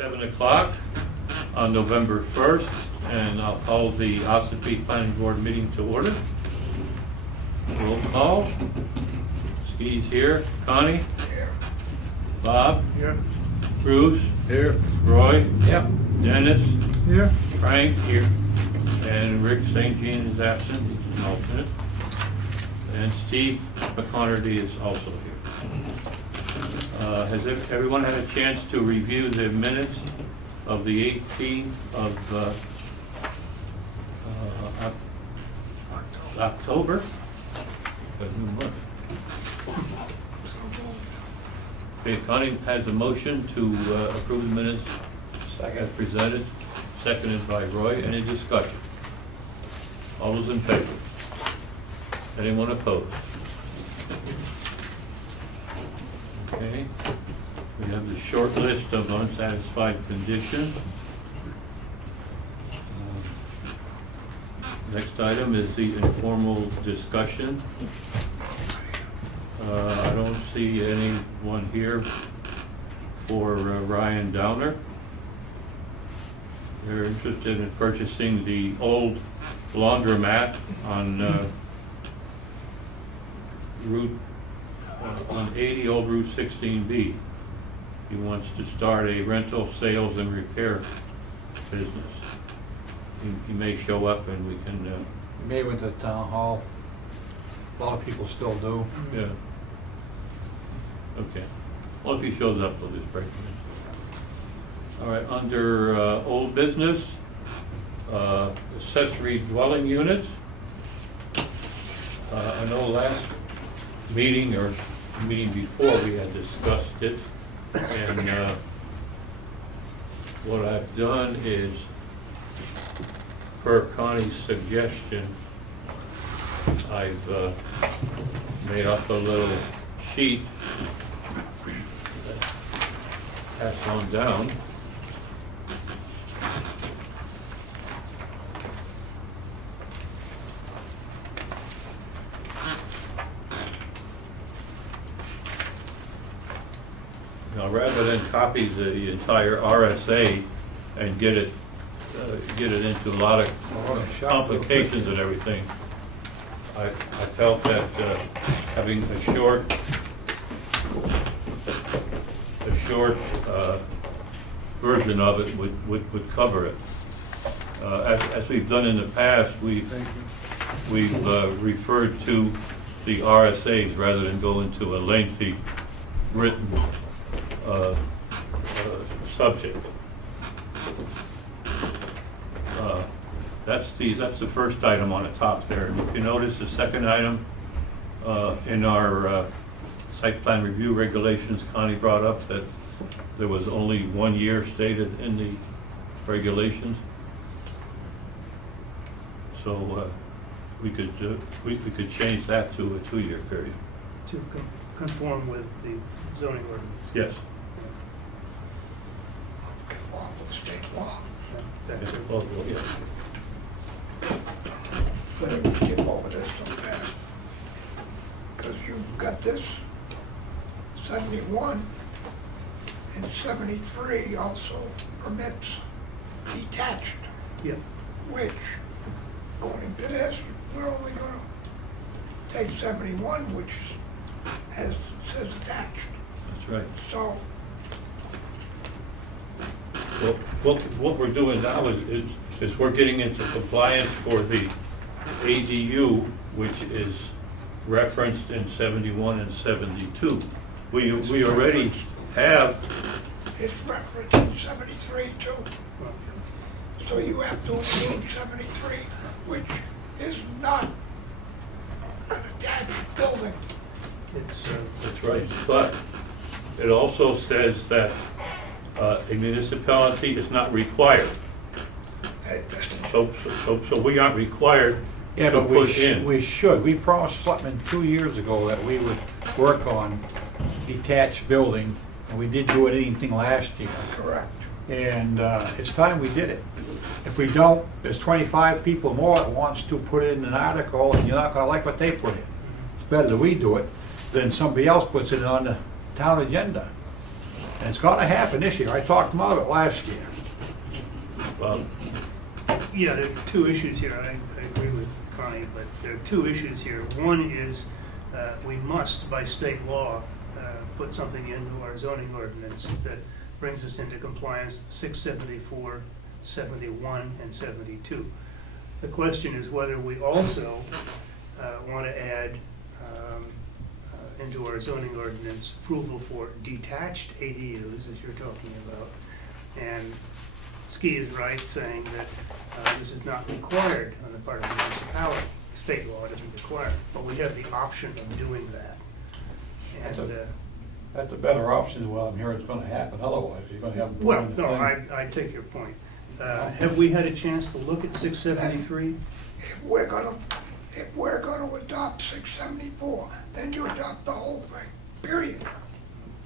7 o'clock on November 1st, and I'll call the Ossipee Planning Board meeting to order. Roll call. Ski's here. Connie? Here. Bob? Here. Bruce? Here. Roy? Yep. Dennis? Here. Frank? Here. And Rick St. Jean is absent, he's an alternate. And Steve McConerty is also here. Has everyone had a chance to review the minutes of the 18th of October? A new month. Okay, Connie has a motion to approve the minutes as presented, seconded by Roy. Any discussion? All those in favor? Anyone opposed? Okay, we have the short list of unsatisfied conditions. Next item is the informal discussion. I don't see anyone here for Ryan Downer. They're interested in purchasing the old laundromat on on 80 Old Route 16B. He wants to start a rental, sales, and repair business. He may show up and we can... We may went to the town hall. A lot of people still do. Yeah. Okay. Well, if he shows up, we'll just break him in. All right, under old business, accessory dwelling units. I know last meeting or meeting before we had discussed it, and what I've done is, per Connie's suggestion, I've made up a little sheet that pass on down. Now, rather than copy the entire RSA and get it into a lot of complications and everything, I felt that having a short version of it would cover it. As we've done in the past, we've referred to the RSAs rather than go into a lengthy written subject. That's the first item on the top there. And if you notice, the second item in our site plan review regulations, Connie brought up that there was only 1 year stated in the regulations. So we could change that to a 2-year period. To conform with the zoning ordinance. Yes. Conform with the state law. That's it. Well, yeah. But it would skip over this so fast. Because you've got this 71 and 73 also permits detached, Yeah, which, according to this, we're only gonna take 71, which says attached. That's right. So, Well, what we're doing now is we're getting into compliance for the ADU, which is referenced in 71 and 72. We already have, it's referenced in 73 too. well, So you have to include 73, which is not an attached building. it's, that's right, but it also says that a municipality is not required. It doesn't- So we aren't required Yeah, to but push in. we should. We promised Selectmen 2 years ago that we would work on detached building, and we didn't do anything last year. Correct. And it's time we did it. If we don't, there's 25 people more that wants to put in an article, and you're not gonna like what they put in. It's better that we do it than somebody else puts it on the town agenda. And it's gonna happen this year. I talked them out of it last year. Well, Yeah, there are two issues here. I agree with Connie, but there are two issues here. One is we must, by state law, put something into our zoning ordinance that brings us into compliance with 674, 71, and 72. The question is whether we also want to add into our zoning ordinance approval for detached ADUs, as you're talking about. And Ski is right saying that this is not required on the part of the municipality. State law doesn't require it, but we have the option of doing that. And, That's a better option than what I'm hearing is gonna happen otherwise. You're gonna have. well, one no, thing. I take your point. Have we had a chance to look at 673? If we're gonna adopt 674, then you adopt the whole thing, period.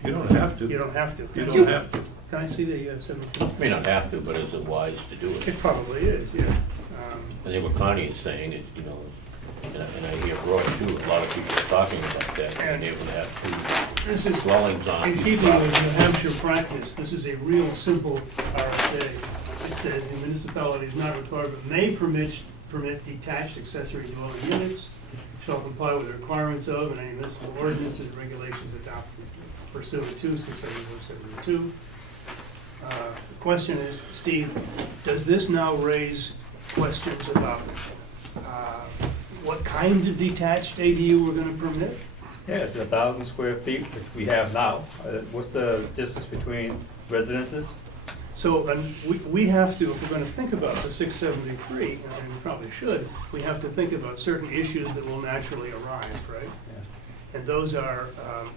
you don't have to. You don't have to. You don't have to. Can I see the 72? May not have to, but is it wise to do it? It probably is, yeah. I think what Connie is saying is, you know, and I hear Roy too, a lot of people are talking about that, being able to have This two is, dwellings on in each keeping with property. New Hampshire practice, this is a real simple RSA. It says the municipality is not required, but may permit detached accessory dwelling units, shall comply with the requirements of and any municipal ordinances and regulations adopted pursuant to 674-72. The question is, Steve, does this now raise questions about what kind of detached ADU we're gonna permit? Yeah, it's 1,000 square feet, which we have now. What's the distance between residences? So, and we have to, if we're gonna think about the 673, and we probably should, we have to think about certain issues that will naturally arise, right? And those are,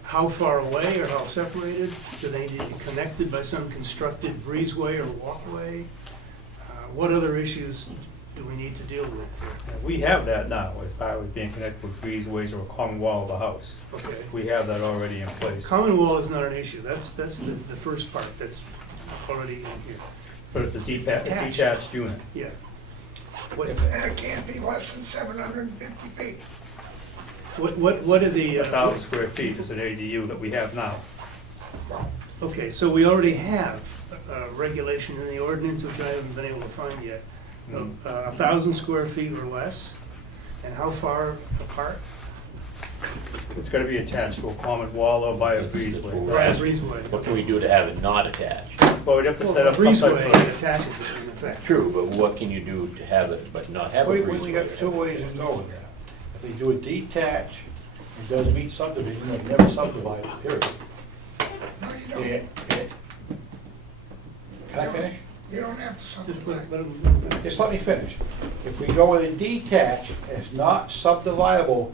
how far away or how separated? Do they need to be connected by some constructed breezeway or walkway? What other issues do we need to deal with? We have that now, as part of being connected with breezeways or a common wall of the house. Okay. We have that already in place. Common wall is not an issue, that's the first part, that's already in here. But it's a Detached. detached unit. Yeah. What, And it can't be less than 750 feet. what are the? 1,000 square feet is an ADU that we have now. Okay, so we already have a regulation in the ordinance, which I haven't been able to find yet, of 1,000 square feet or less, and how far apart? It's gotta be attached to a common wall or by a breezeway. Right, breezeway. What can we do to have it not attached? But we'd have to Well, set a up some type breezeway of, attaches it in effect. True, but what can you do to have it but not have a We breezeway? got two ways to go with that. If they do a detached, it doesn't meet subdivision, they never subdivide it, period. No, you don't. Can I finish? You don't have to Just subdivide. let them. Just let me finish. If we go with a detached, and it's not subdividable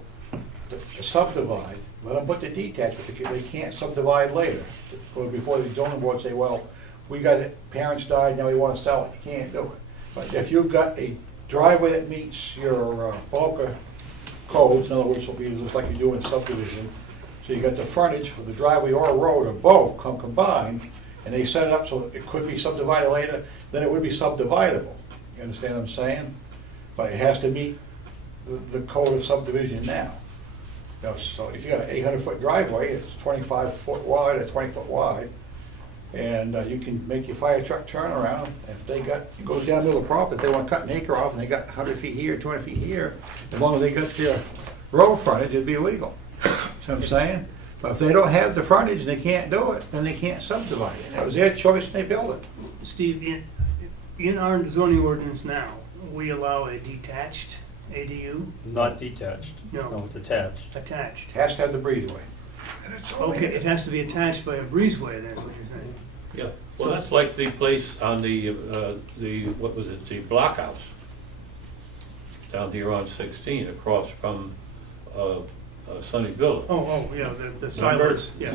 to subdivide, let them put the detached, but they can't subdivide later. Or before the zoning board say, well, we got it, parents died, now we wanna sell it, you can't do it. But if you've got a driveway that meets your bulk codes, in other words, will be just like you do in subdivision, so you got the frontage for the driveway or a road or both come combined, and they set it up so it could be subdivided later, then it would be subdividable. You understand what I'm saying? But it has to meet the code of subdivision now. You know, so if you got an 800-foot driveway, it's 25-foot wide or 20-foot wide, and you can make your fire truck turn around. If they got, it goes down the middle of the property, if they want to cut an acre off and they got 100 feet here, 200 feet here, as long as they got their road frontage, it'd be illegal. See what I'm saying? But if they don't have the frontage and they can't do it, then they can't subdivide it. That was their choice and they built it. Steve, in our zoning ordinance now, we allow a detached ADU, not detached. No. No, it's attached. attached. It has to have the breezeway. And it's only, Okay, it has to be attached by a breezeway, then, what you're saying. Yeah, well, that's like the place on the, what was it, the blockhouse down here on 16, across from Sunny Villa. Oh, yeah, the Remember? silos, yeah.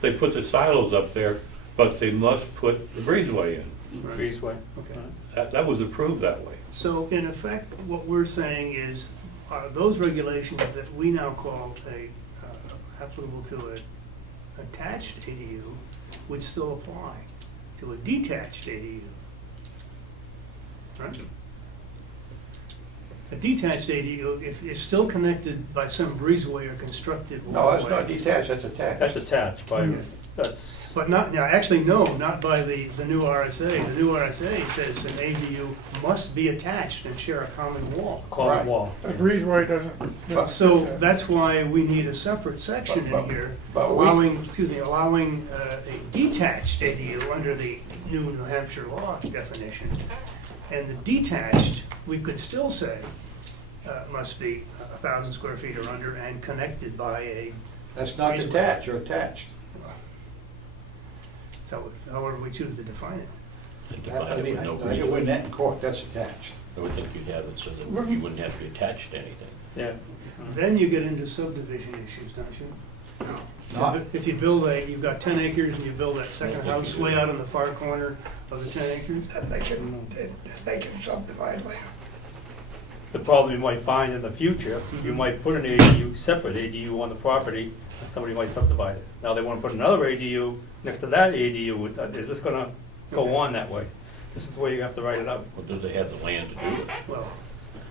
They put the silos up there, but they must put the breezeway in. Right. Breezeway. Okay. That was approved that way. So in effect, what we're saying is, those regulations that we now call applicable to a attached ADU would still apply to a detached ADU. Right? A detached ADU, if it's still connected by some breezeway or constructed No, that's walkway. not detached, that's attached. That's attached by, That's, But not, now, actually, no, not by the new RSA. The new RSA says an ADU must be attached and share a common wall. common Right. wall. A breezeway doesn't. So that's why we need a separate section in here but we- allowing a detached ADU under the new New Hampshire law definition. And the detached, we could still say, must be 1,000 square feet or under and connected by a, That's not detached, you're attached. so however we choose to define it. And I define it mean, with no I think breezeway. when that in court, that's attached. I would think you'd have it so that you wouldn't have to be attached to anything. Yeah. Then you get into subdivision issues, don't you? Not, If you build you've got 10 acres and you build that second Yeah, house way out in the far corner of the 10 acres, Then they can subdivide later. The problem you might find in the future, you might put an ADU, separate ADU on the property, and somebody might subdivide it. Now they wanna put another ADU next to that ADU, is this gonna go on that way? This is the way you have to write it up. Well, do they have the land to do it? well,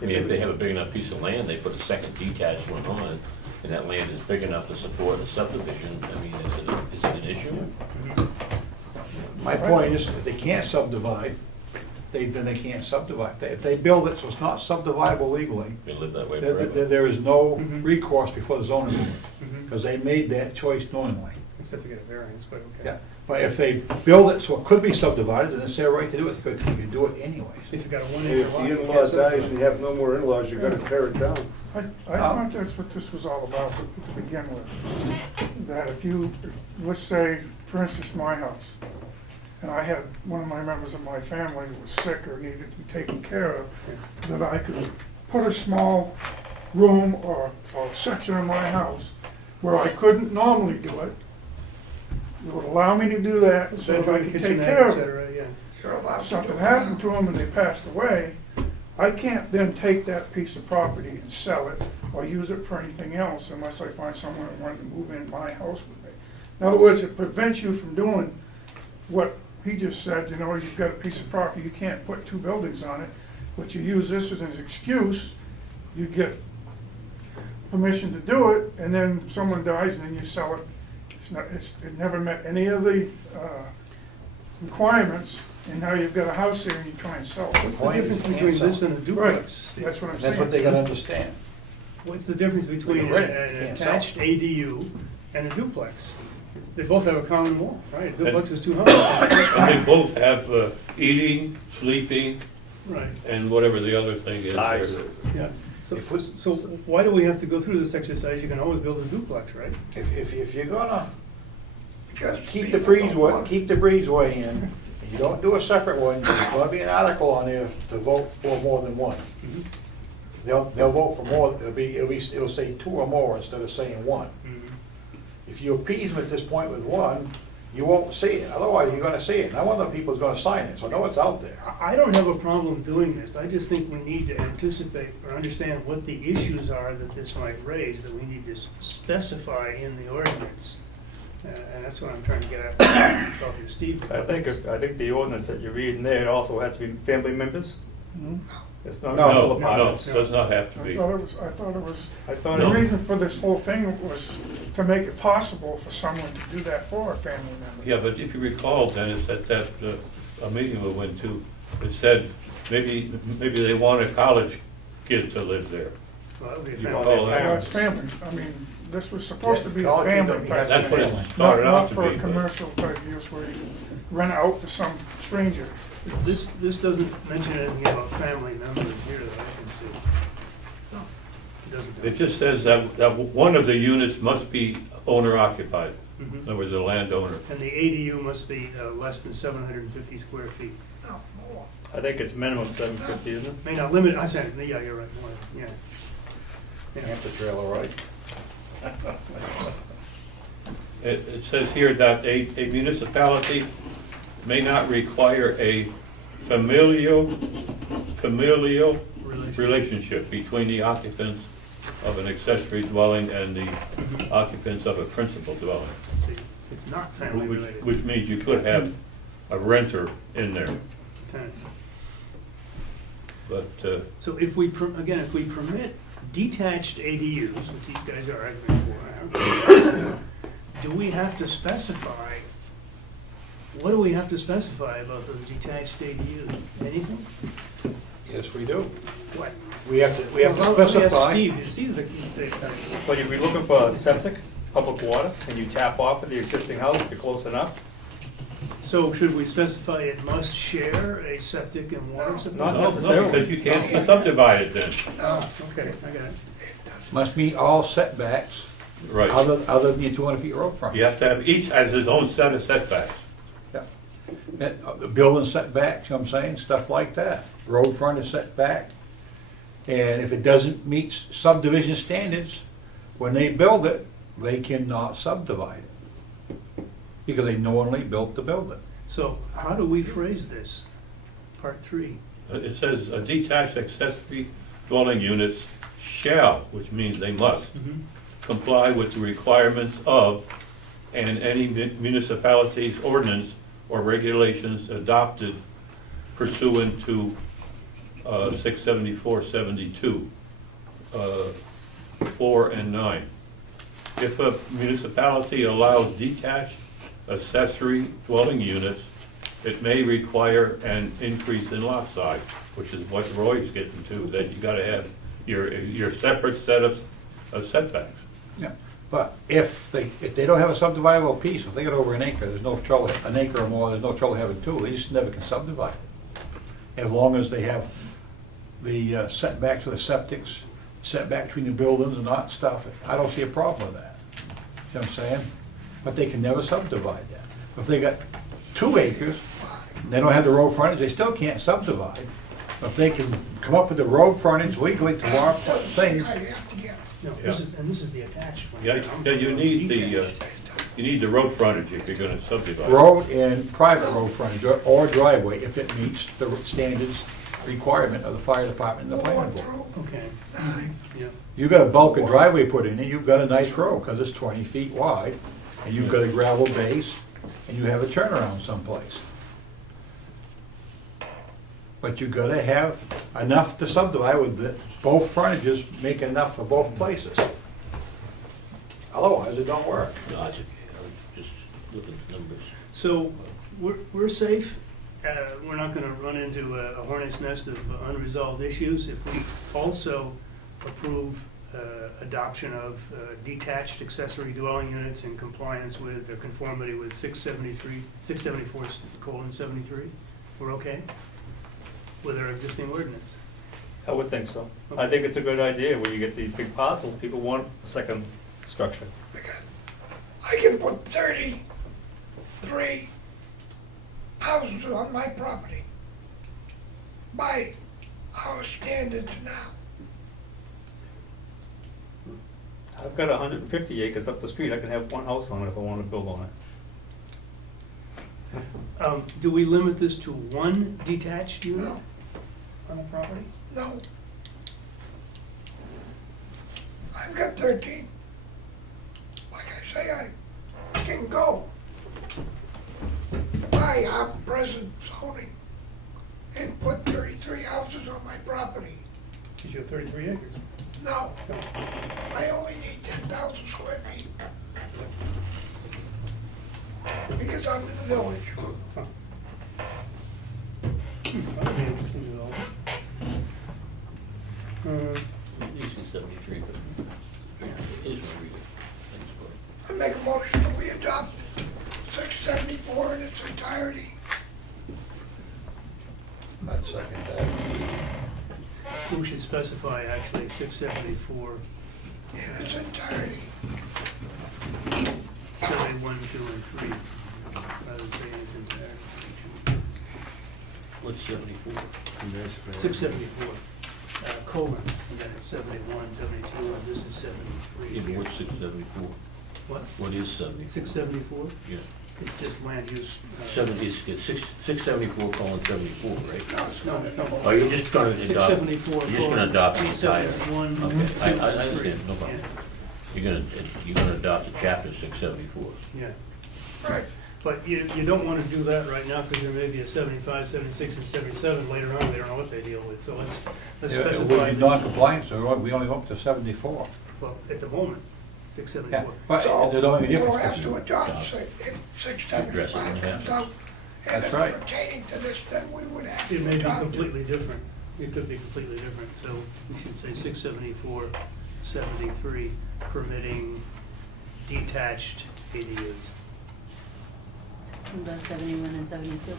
I mean, if they have a big enough piece of land, they put a second detached one on, and that land is big enough to support a subdivision, I mean, is it an issue? my point is, if they can't subdivide, then they can't subdivide. If they build it so it's not subdividable legally, They live that way there forever. there is no Mhm. recourse before the zoning board, mhm, because they made that choice knowingly. except to get a variance, but okay. Yeah, but if they build it so it could be subdivided, then it's their right to do it, they could do it anyways. If you've got a 1 If acre the lot. you in-law can't dies and subdivide. you have no more in-laws, you gotta tear it down. I thought that's what this was all about to begin with. That let's say, for instance, my house, and I had one of my members of my family who was sick or needed to be taken care of, that I could put a small room or section of my house where I couldn't normally do it. It would allow me to do that so that I Bedroom, could take kitchenette, care et of it. cetera, yeah. If something happened to them and they passed away, I can't then take that piece of property and sell it or use it for anything else unless I find someone that wanted to move in my house with me. In other words, it prevents you from doing what he just said, you know, you've got a piece of property, you can't put 2 buildings on it, but you use this as an excuse, you get permission to do it, and then someone dies and then you sell it. It never met any of the requirements, and now you've got a house there and you try and sell it. What's the difference between this and a duplex? That's what I'm saying. That's what they gotta understand. What's the difference between Right, an you can't sell. attached ADU and a duplex? They both have a common wall, right? A duplex is 2 houses. And they both have eating, sleeping, Right, and whatever the other thing is. Size. yeah. So, If we- so why do we have to go through this exercise? You can always build a duplex, right? If you're gonna Because keep the people don't breezeway, want- keep the breezeway in, and you don't do a separate one, there's gonna be an article on there to vote for more than one. Mhm. They'll vote for more, it'll say 2 or more instead of saying 1. Mhm. If you appease them at this point with 1, you won't see it, otherwise you're gonna see it. And I wonder if people's gonna sign it, so I know it's out there. I don't have a problem doing this. I just think we need to anticipate or understand what the issues are that this might raise, that we need to specify in the ordinance. And that's what I'm trying to get at, talking to Steve. I think the ordinance that you're reading there, it also has to be family members. Hmm? It's not. No, No, not no, partners. it does not have to I be. thought it was, I thought the it was, reason for this whole thing was to make it possible for someone to do that for a family member. Yeah, but if you recall, Dennis, at that a meeting we went to, it said maybe they want a college kid to live there. Well, that would be a You family. call it Well, it's family, I mean, this was supposed to be a Yeah, family type That's what thing. it Not, started out not to for be. a but- commercial type use where you rent out to some stranger. This doesn't mention anything about family members here that I can see. It doesn't. It just says that one of the units must be owner occupied. Mhm. In other words, a landowner. And the ADU must be less than 750 square feet. No, more. I think it's minimum 750, isn't it? May not limit, I said, yeah, you're right, more, yeah. Yeah. Camper trailer, right? It says here that a municipality may not require a familial relationship between the occupants of an accessory dwelling and the occupants of a principal dwelling. See, it's not family related. Which means you could have a renter in there, Tenant. but, So if we, again, if we permit detached ADUs, which these guys are arguing for, do we have to specify, what do we have to specify about those detached ADUs? Anything? Yes, we do. What? We have to Well, let me ask specify. Steve, you see the, But you'd be looking for a septic, public water, and you tap off of the existing house if you're close enough? so should we specify it must share a septic and water supply? Not No, necessarily. because you can't subdivide it then. Oh, okay, I got it. Must meet all setbacks, Right. other than your 200 feet road frontage. You have to have, each has his own set of setbacks. Building setbacks, you know what I'm saying, stuff like that. Road frontage setback. And if it doesn't meet subdivision standards, when they build it, they cannot subdivide it. Because they knowingly built the building. So how do we phrase this? Part 3. It says detached accessory dwelling units shall, which means they must, comply with the requirements of and any municipality's ordinance or regulations adopted pursuant to 674-72, 4 and 9. If a municipality allows detached accessory dwelling units, it may require an increase in lot size, which is what Roy's getting to, that you gotta have your separate set of setbacks. Yeah. But if they don't have a subdividable piece, if they got over an acre, there's no trouble, an acre or more, there's no trouble having two, they just never can subdivide it. As long as they have the setbacks for the septics, setback between the buildings and that stuff, I don't see a problem with that. See what I'm saying? But they can never subdivide that. If they got 2 acres, they don't have the road frontage, they still can't subdivide. If they can come up with the road frontage legally to warrant things, No, this is, and this is the attached one. Yeah, you need the road frontage if you're gonna subdivide. road and private road frontage or driveway, if it meets the standards requirement of the fire department and the planning board. Okay, yeah. You got a bulk of driveway put in, and you've got a nice road, because it's 20 feet wide, and you've got a gravel base, and you have a turnaround someplace. But you gotta have enough to subdivide with both frontages, make enough for both places. Otherwise, it don't work. No, it's okay, I was just looking at the numbers. So we're safe. We're not going to run into a hornet's nest of unresolved issues if we also approve adoption of detached accessory dwelling units in compliance with or conformity with 674:73. We're okay with our existing ordinance. I would think so. I think it's a good idea when you get these big parcels, people want a second structure. I can put 33 houses on my property by our standards now. I've got 150 acres up the street, I can have one house on it if I want to build on it. Do we limit this to one detached unit No, on a property? no. I've got 13. Like I say, I can go by our present zoning and put 33 houses on my property. Because you have 33 acres. No, I only need 10,000 square feet. Because I'm in the village. That'd be interesting to know. Usually 73, but it is what we do. Thanks for it. I make a motion that we adopt 674 in its entirety. I'd second that. We should specify actually 674, In its entirety. 71, 2, and 3, rather than say in its entirety. What's 74? 674, colon, and then it's 71, 72, and this is 73. Yeah, but what's 674? What? What is 74? 674? Yeah. It's just land use. 674:74, right? No, it's not in the Oh, you're just gonna adopt, 674. you're just gonna adopt the entire. 71. Okay, I 2, understand, 3. no problem. Yeah. You're gonna adopt the chapter 674. Yeah, Right. but you don't want to do that right now because there may be a 75, 76, and 77 later on. They don't know what they deal with, so let's It specify. would be non-compliant, so we only go up to 74. Well, at the moment, six Yeah, seventy-four. but So they're doing a we'll have difference. to adopt, say, if six seventy-five comes out, and That's it's right. pertaining to this, then we would have It to may be adopt it. completely different. It could be completely different, so we should say 674, 73, permitting detached ADUs. About 71 and 72.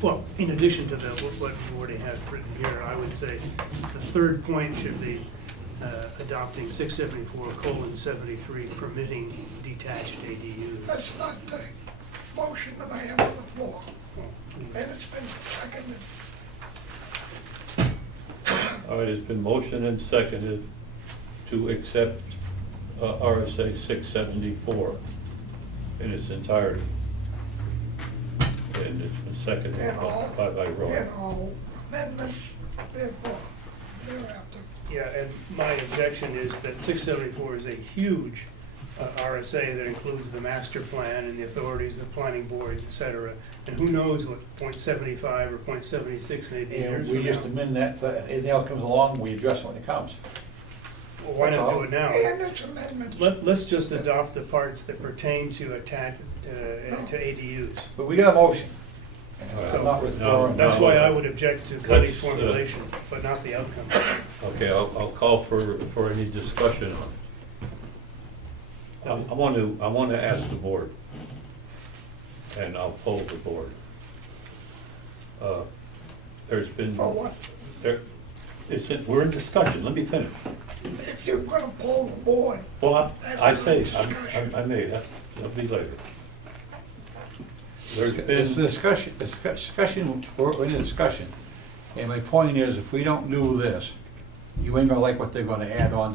Well, in addition to what you already have written here, I would say the third point should be adopting 674:73, permitting detached ADUs. That's not the motion that I have on the floor, Well, and it's been seconded. All right, it's been motioned and seconded to accept RSA 674 in its entirety. And it's been seconded And all, by Roy. and all amendments therefore thereafter. Yeah, and my objection is that 674 is a huge RSA that includes the master plan and the authorities, the planning boards, et cetera. And who knows what .75 or .76 may be And years we from just now. amend that, anything else comes along, we address it when it comes. Well, why not do it now? And it's amendments. Let's just adopt the parts that pertain to to ADUs. But we got a motion. And So- I'm not withdrawing. That's why I would object to Cuddy's Let's, formulation, but not the outcome. Okay, I'll call for any discussion on it. I want to ask the board, and I'll poll the board. There's been, For what? we're in discussion, let me finish. If you're gonna poll the board, Well, I say, Discussion. I made it, that'll be later. There's It's been, discussion, we're in a discussion. And my point is, if we don't do this, you ain't gonna like what they're gonna add on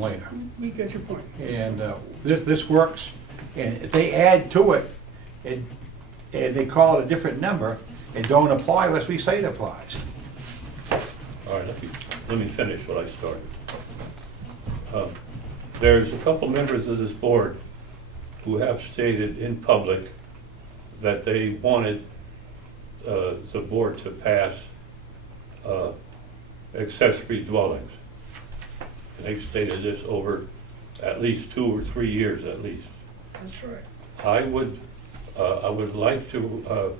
later. We get your point. And this works, and if they add to it, and they call it a different number, it don't apply unless we say it applies. all right, let me finish what I started. There's a couple members of this board who have stated in public that they wanted the board to pass accessory dwellings. And they've stated this over at least 2 or 3 years at least. that's right. I would like to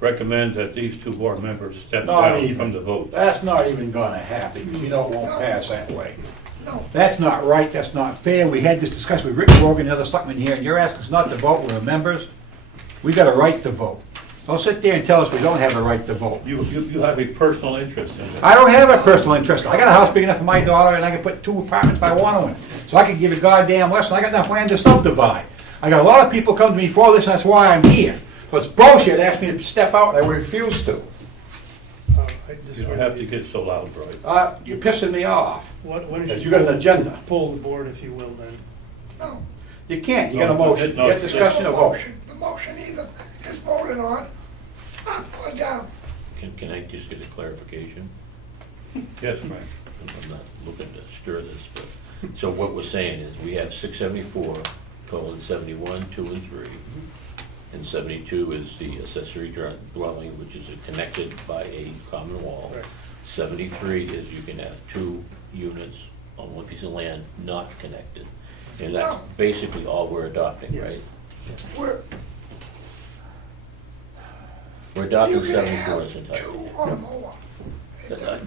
recommend that these two board members step Not down even. from the vote. That's not even gonna happen, because you know it won't pass that way. No, That's not right, that's not fair. We had this discussion with Rick Morgan, the other selectmen here, and you're asking us not to vote, we're members. We got a right to vote. Don't sit there and tell us we don't have a right to vote. You have a personal interest in this. I don't have a personal interest. I got a house big enough for my daughter, and I can put 2 apartments if I want to in it. So I can give a goddamn lesson. I got enough land to subdivide. I got a lot of people come to me for this, and that's why I'm here. So it's bullshit to ask me to step out, and I refuse to. I You disagree don't have with to you. get so loud, Roy. You're pissing me off, Why don't because you got an agenda. poll the board, if you will, then? no. You can't, you got a No, motion, you no, got discussion, a vote. The motion either is voted on, up or down. Can I just get a clarification? Yes, Frank. I'm not looking to stir this, but, so what we're saying is, we have 674:71, 2, and 3. And 72 is the accessory dwelling, which is connected by a common wall. Right. 73 is you can have 2 units on one piece of land not connected. And that's No. basically all we're adopting, Yes. right? We're, We're you adopting can 74 in its have entirety. 2 or more.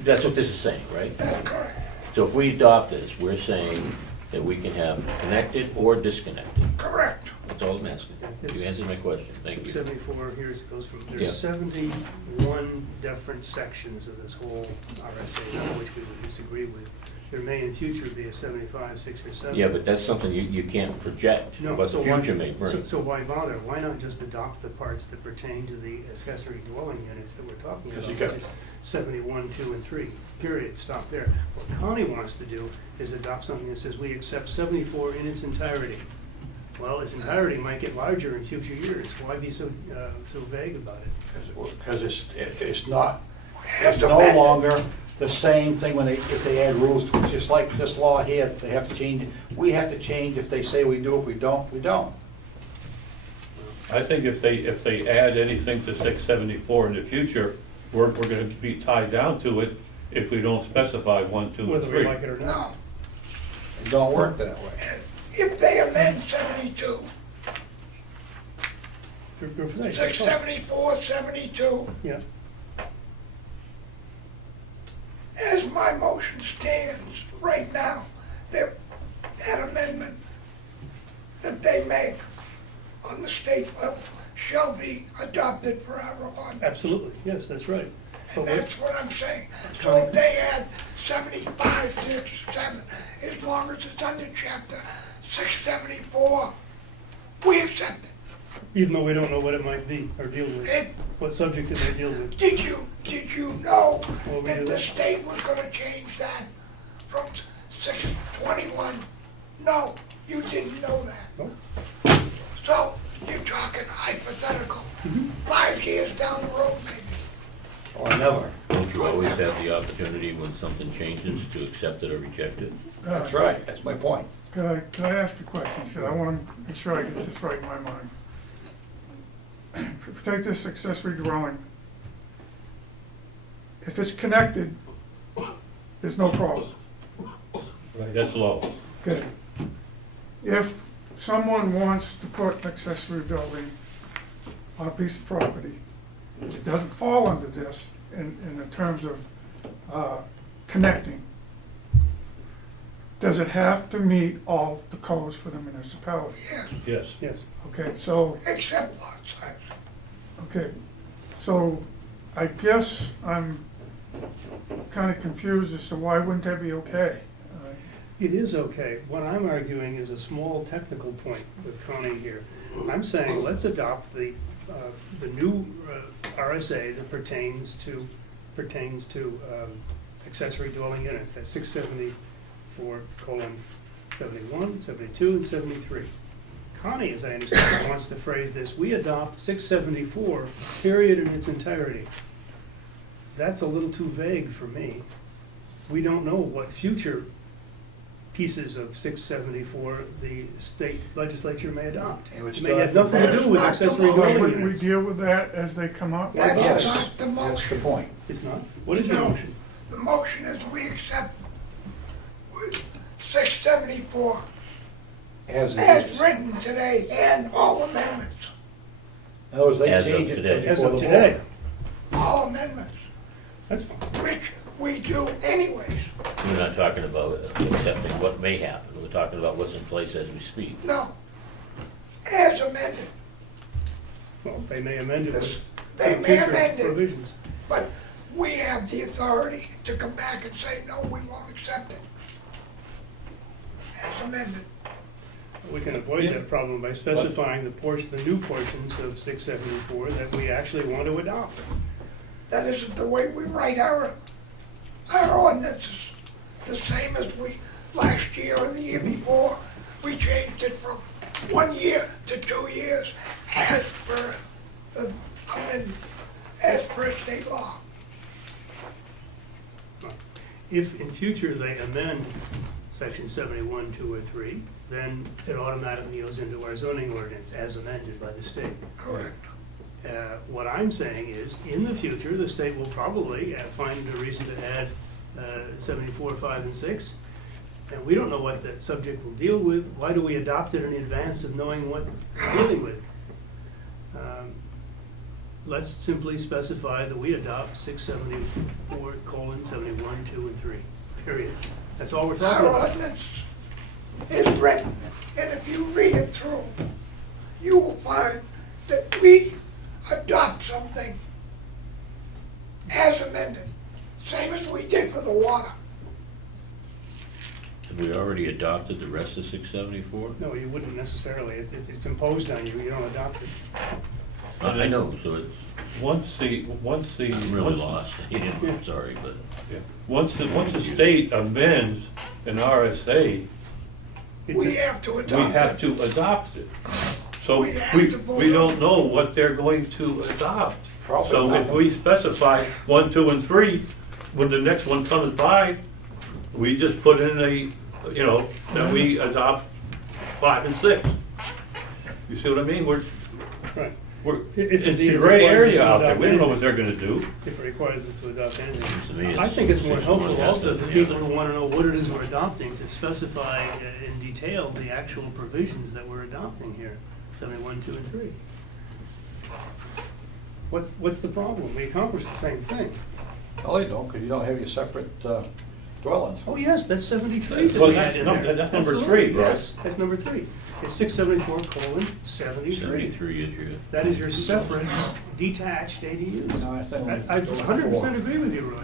That's what this is saying, right? That's correct, So if we adopt this, we're saying that we can have connected or disconnected. correct. That's all I'm asking. You answered my question, thank you. 674, here it goes from, Yeah. there's 71 different sections of this whole RSA, none of which we would disagree with. There may in future be a 75, 6, or 7. Yeah, but that's something you can't project, No, what so the why- future may so- bring. So why bother? Why not just adopt the parts that pertain to the accessory dwelling units that we're talking Because about, you which is 71, 2, and 3, period, stop there. What Connie wants to do is adopt something that says we accept 74 in its entirety. Well, its entirety might get larger in future years, why be so vague about it? Because it's not, it's no longer the same thing when if they add rules to it, just like this law here, they have to change it. We have to change if they say we do, if we don't, we don't. I think if they add anything to 674 in the future, we're gonna be tied down to it if we don't specify 1, 2, and Whether we 3. like it or not. No, It don't work that way. if they amend 72, For today, that's 674, 72, all. Yeah, as my motion stands right now, that amendment that they make on the state level shall be adopted for our ordinance. absolutely, yes, that's right. And But that's what I'm saying. So if they add 75, 6, 7, as long as it's under chapter 674, we accept it. even though we don't know what it might be or deal with, It, what subject do they deal with? did you know Well, we that do the that. state was gonna change that from 621? No, you didn't know that. No? So you're talking hypothetical, Mm-hmm. 5 years down the road maybe. Or never. Don't you always have the opportunity when something changes to accept it or reject it? That's right, that's my point. Can I ask a question? He said, I want to make sure I get this right in my mind. If we take this accessory dwelling, if it's connected, there's no problem. Right, that's low. Okay. If someone wants to put an accessory building on a piece of property, it doesn't fall under this in the terms of connecting. Does it have to meet all the codes for the municipality? Yes, Yes. Yes. Okay, so, except lot size. okay, so I guess I'm kind of confused as to why wouldn't that be okay? It is okay. What I'm arguing is a small technical point with Connie here. I'm saying, let's adopt the new RSA that pertains to accessory dwelling units, that's 674:71, 72, and 73. Connie, as I understand it, wants to phrase this, we adopt 674, period, in its entirety. That's a little too vague for me. We don't know what future pieces of 674 the state legislature may adopt. It would It may have start- nothing to do with accessory So dwelling would we units. deal with that as they come up? That's Yes, not the that's the motion. point. It's not? What is the No. motion? The motion is we accept 674 As it as is. written today and all amendments, In other words, they As of change it today. As before of the today. board. all amendments, That's fine. which we do anyways. We're not talking about accepting what may happen, we're talking about what's in place as we speak. No, as amended, Well, they may amend it with They may future amend it. provisions. but we have the authority to come back and say, no, we won't accept it. As amended. We can avoid that problem by specifying the new portions of 674 that we actually want to adopt. That isn't the way we write our ordinances. The same as we, last year or the year before, we changed it from 1 year to 2 years as per the amendment, as per state law. If in future they amend section 71, 2, or 3, then it automatically goes into our zoning ordinance as amended by the state. Correct. What I'm saying is, in the future, the state will probably find a reason to add 74, 5, and 6. And we don't know what that subject will deal with. Why do we adopt it in advance of knowing what we're dealing with? Let's simply specify that we adopt 674:71, 2, and 3, period. That's all we're talking Our about. ordinance is written, and if you read it through, you will find that we adopt something as amended, same as we did for the water. Have we already adopted the rest of 674? No, you wouldn't necessarily. It's imposed on you. You don't adopt it. I know, so it's, Once the, I'm really lost, I'm sorry, but. yeah, once the state amends an RSA, We have to we adopt have it. to adopt it. So We have to vote we don't on it. know what they're going to adopt. Probably So if nothing. we specify 1, 2, and 3, when the next one comes by, we just put in that we adopt 5 and 6. You see what I mean? Right. If it's indeed a it gray requires us area to out there, adopt we don't know what anything. they're gonna do. If it requires us to adopt To me, anything. I it's think it's more 61 helpful has also to to be people other. who wanna know what it is we're adopting, to specify in detail the actual provisions that we're adopting here, 71, 2, and 3. What's the problem? We accomplish the same thing. No, they don't, because you don't have your separate dwellings. Oh, yes, that's 73 to Well, be that's added in num- there. that's number Absolutely, 3, right? Yes, that's number 3. It's 674:73. 73 is your. That is your separate detached ADUs. No, I think I 100% agree with you, Roy.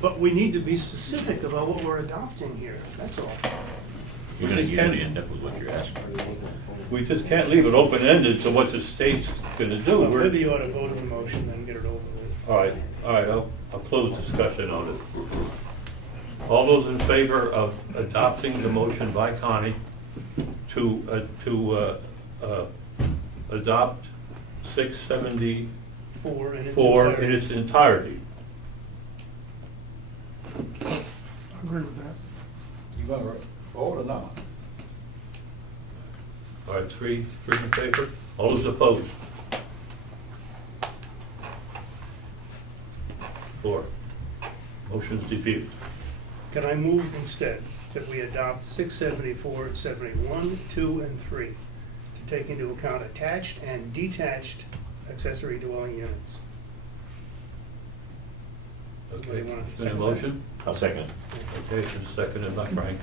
But we need to be specific about what we're adopting here, that's all. You're gonna usually end up with what you're asking. We just can't leave it open-ended to what the state's gonna do. Well, We're- maybe you ought to vote on the motion and get it over with. All right, I'll close discussion on it. All those in favor of adopting the motion by Connie to adopt 674 4 in its entirety? I agree with that. You gonna vote or not? All right, three in favor, all those opposed? 4. Motion's defeated. Can I move instead that we adopt 674, 71, 2, and 3 to take into account attached and detached accessory dwelling units? Okay, Anybody wanna any second motion? I'll second it. Okay, it's seconded by Frank.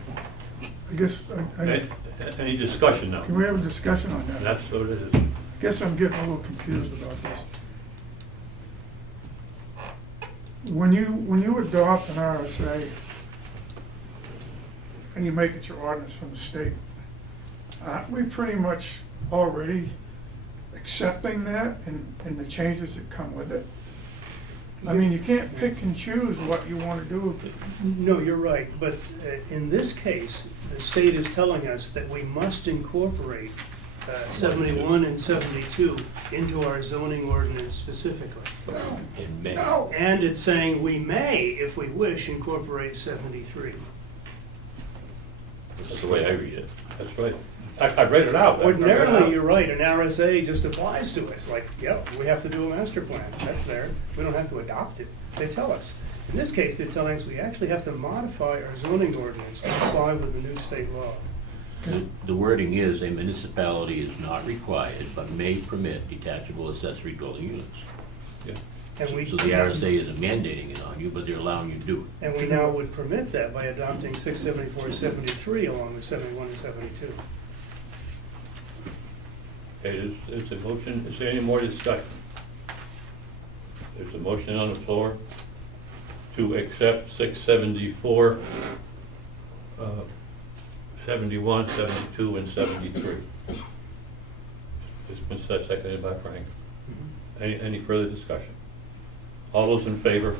I guess, Any discussion now? can we have a discussion on that? That's what it is. Guess I'm getting a little confused about this. When you adopt an RSA and you make it your ordinance from the state, aren't we pretty much already accepting that and the changes that come with it? I mean, you can't pick and choose what you want to do. No, you're right, but in this case, the state is telling us that we must incorporate 71 and 72 into our zoning ordinance specifically. In May. No, And it's saying we may, if we wish, incorporate 73. That's the way I read it. That's right. I read it out. I read it Ordinarily, out. you're right, an RSA just applies to us, like, yeah, we have to do a master plan, that's there, we don't have to adopt it, they tell us. In this case, they're telling us we actually have to modify our zoning ordinance to comply with the new state law. The wording is, a municipality is not required, but may permit detachable accessory dwelling units. Yeah. And we So the RSA isn't mandating it on you, but they're allowing you to do it. And we now would permit that by adopting 674, 73 along with 71 and 72. Okay, there's a motion, is there any more discussion? There's a motion on the floor to accept 674, 71, 72, and 73. It's been seconded by Frank. Any further discussion? All those in favor?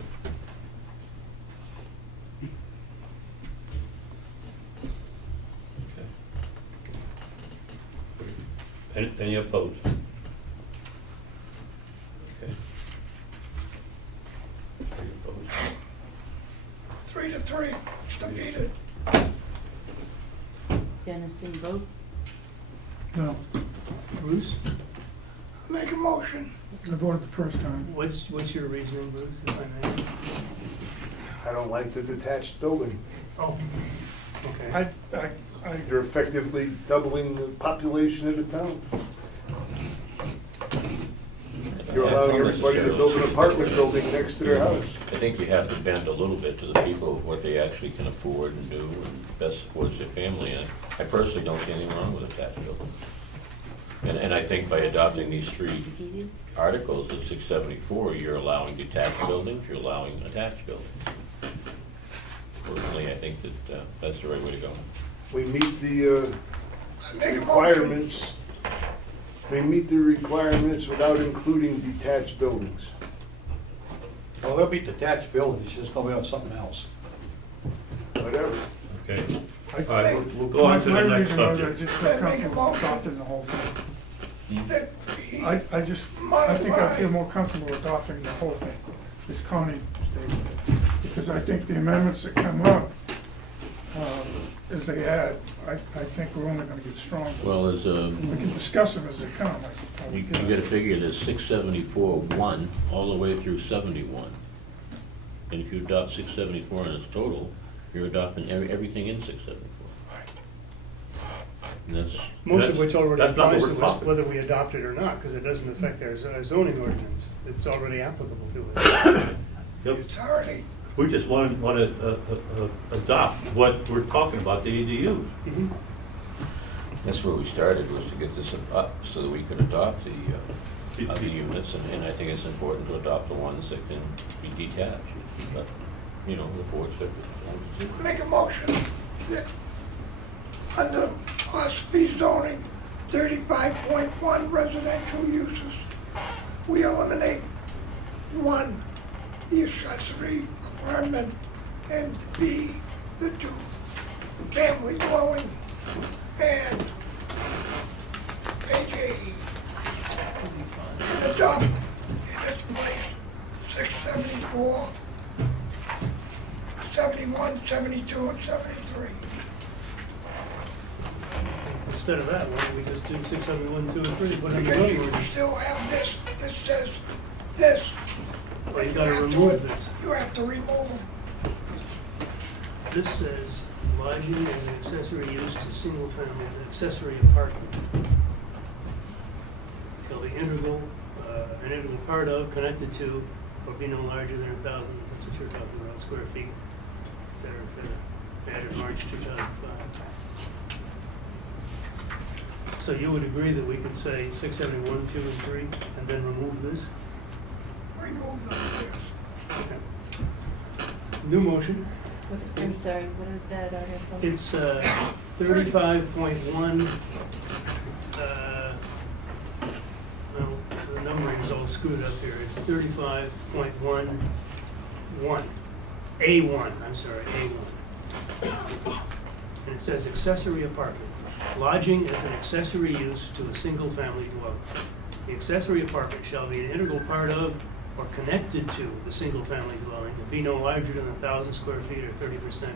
Okay. Any opposed? Okay. Any opposed? 3 to 3, it's defeated. Dennis didn't vote? No, Bruce, Make a motion. I voted the first time. what's your reasoning, Bruce, if I may? I don't like the detached building. Oh, okay. You're effectively doubling the population of the town. You're allowing everybody to build an apartment building next to their house. I think you have to bend a little bit to the people of what they actually can afford and do and best supports their family. And I personally don't see anything wrong with attached buildings. And I think by adopting these 3 Defeated? articles of 674, you're allowing detached buildings, you're allowing attached buildings. Personally, I think that that's the right way to go. We meet the I make a motion. requirements, we meet the requirements without including detached buildings. Oh, there'll be detached buildings, it's just gonna be on something else. Whatever. Okay. I- All right, we'll go on to My the next reason was I subject. just feel comfortable adopting the whole thing. That we I think I feel more comfortable adopting the whole thing, as Connie stated. Because I think the amendments that come up as they add, I think we're only gonna get stronger. Well, there's a, We can discuss them as they come. you gotta figure there's 674-1 all the way through 71. And if you adopt 674 in its total, you're adopting everything in 674. And that's, Most of which already That's not what applies we're to us, talking. whether we adopt it or not, because it doesn't affect our zoning ordinance. It's already applicable to us. Yep. It's already, We just want to adopt what we're talking about, the ADUs. Mhm. that's where we started, was to get this up so that we could adopt the units, and I think it's important to adopt the ones that can be detached. But, you know, the board said, make a motion that under Ossipee zoning, 35.1 residential uses, we eliminate 1, the accessory apartment, and B, the 2 family dwelling, and page 80. And adopt in its place 674, 71, 72, and 73. Instead of that, why don't we just do 671, 2, and 3, put in the Because zoning you ordinance? still have this that says this. Well, you You gotta have to- remove this. You have to remove them. This says lodging as an accessory use to single family, an accessory apartment. Shall be integral, an integral part of, connected to, or be no larger than 1,000, that's what you're talking about, square feet, et cetera, et cetera. Added March 2005. So you would agree that we could say 671, 2, and 3, and then remove this? Remove them, yes. Okay. New motion. I'm sorry, what is that article? It's 35.1, well, the numbering is all screwed up here. It's 35.11, A1, I'm sorry, A1. And it says accessory apartment. Lodging as an accessory use to a single-family dwelling. The accessory apartment shall be an integral part of or connected to the single-family dwelling and be no larger than 1,000 square feet or 30%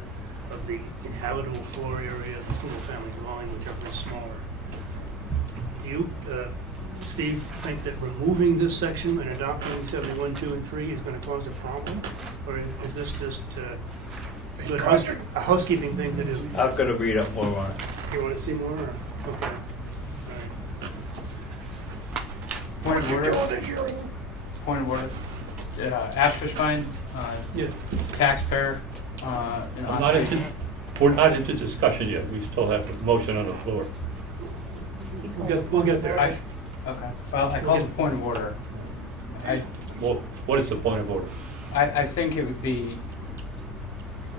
of the inhabitable floor area of the single-family dwelling, whichever is smaller. Do you, Steve, think that removing this section and adopting 71, 2, and 3 is going to cause a problem? Or is this just good a housekeeping thing that is? I'm gonna read up more on it. You want to see more? Or? Okay. All Point of order, Doing it, you're point of order. Ash Fishbein, right. Yeah. taxpayer, in I'm not Ossipee. into, we're not into discussion yet. We still have a motion on the floor. We'll get there. Okay, well, I called the point of order. Well, what is the point of order? I think it would be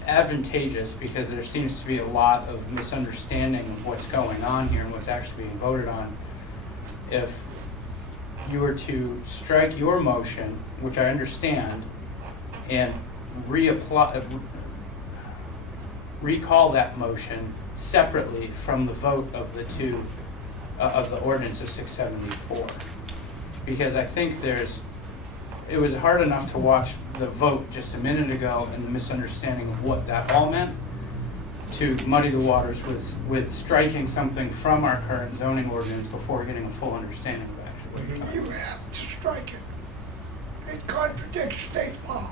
advantageous because there seems to be a lot of misunderstanding of what's going on here and what's actually being voted on. If you were to strike your motion, which I understand, and recall that motion separately from the vote of the two, of the ordinance of 674. Because I think it was hard enough to watch the vote just a minute ago and the misunderstanding of what that all meant, to muddy the waters with striking something from our current zoning ordinance before getting a full understanding of actually. You have to strike it. It contradicts state law.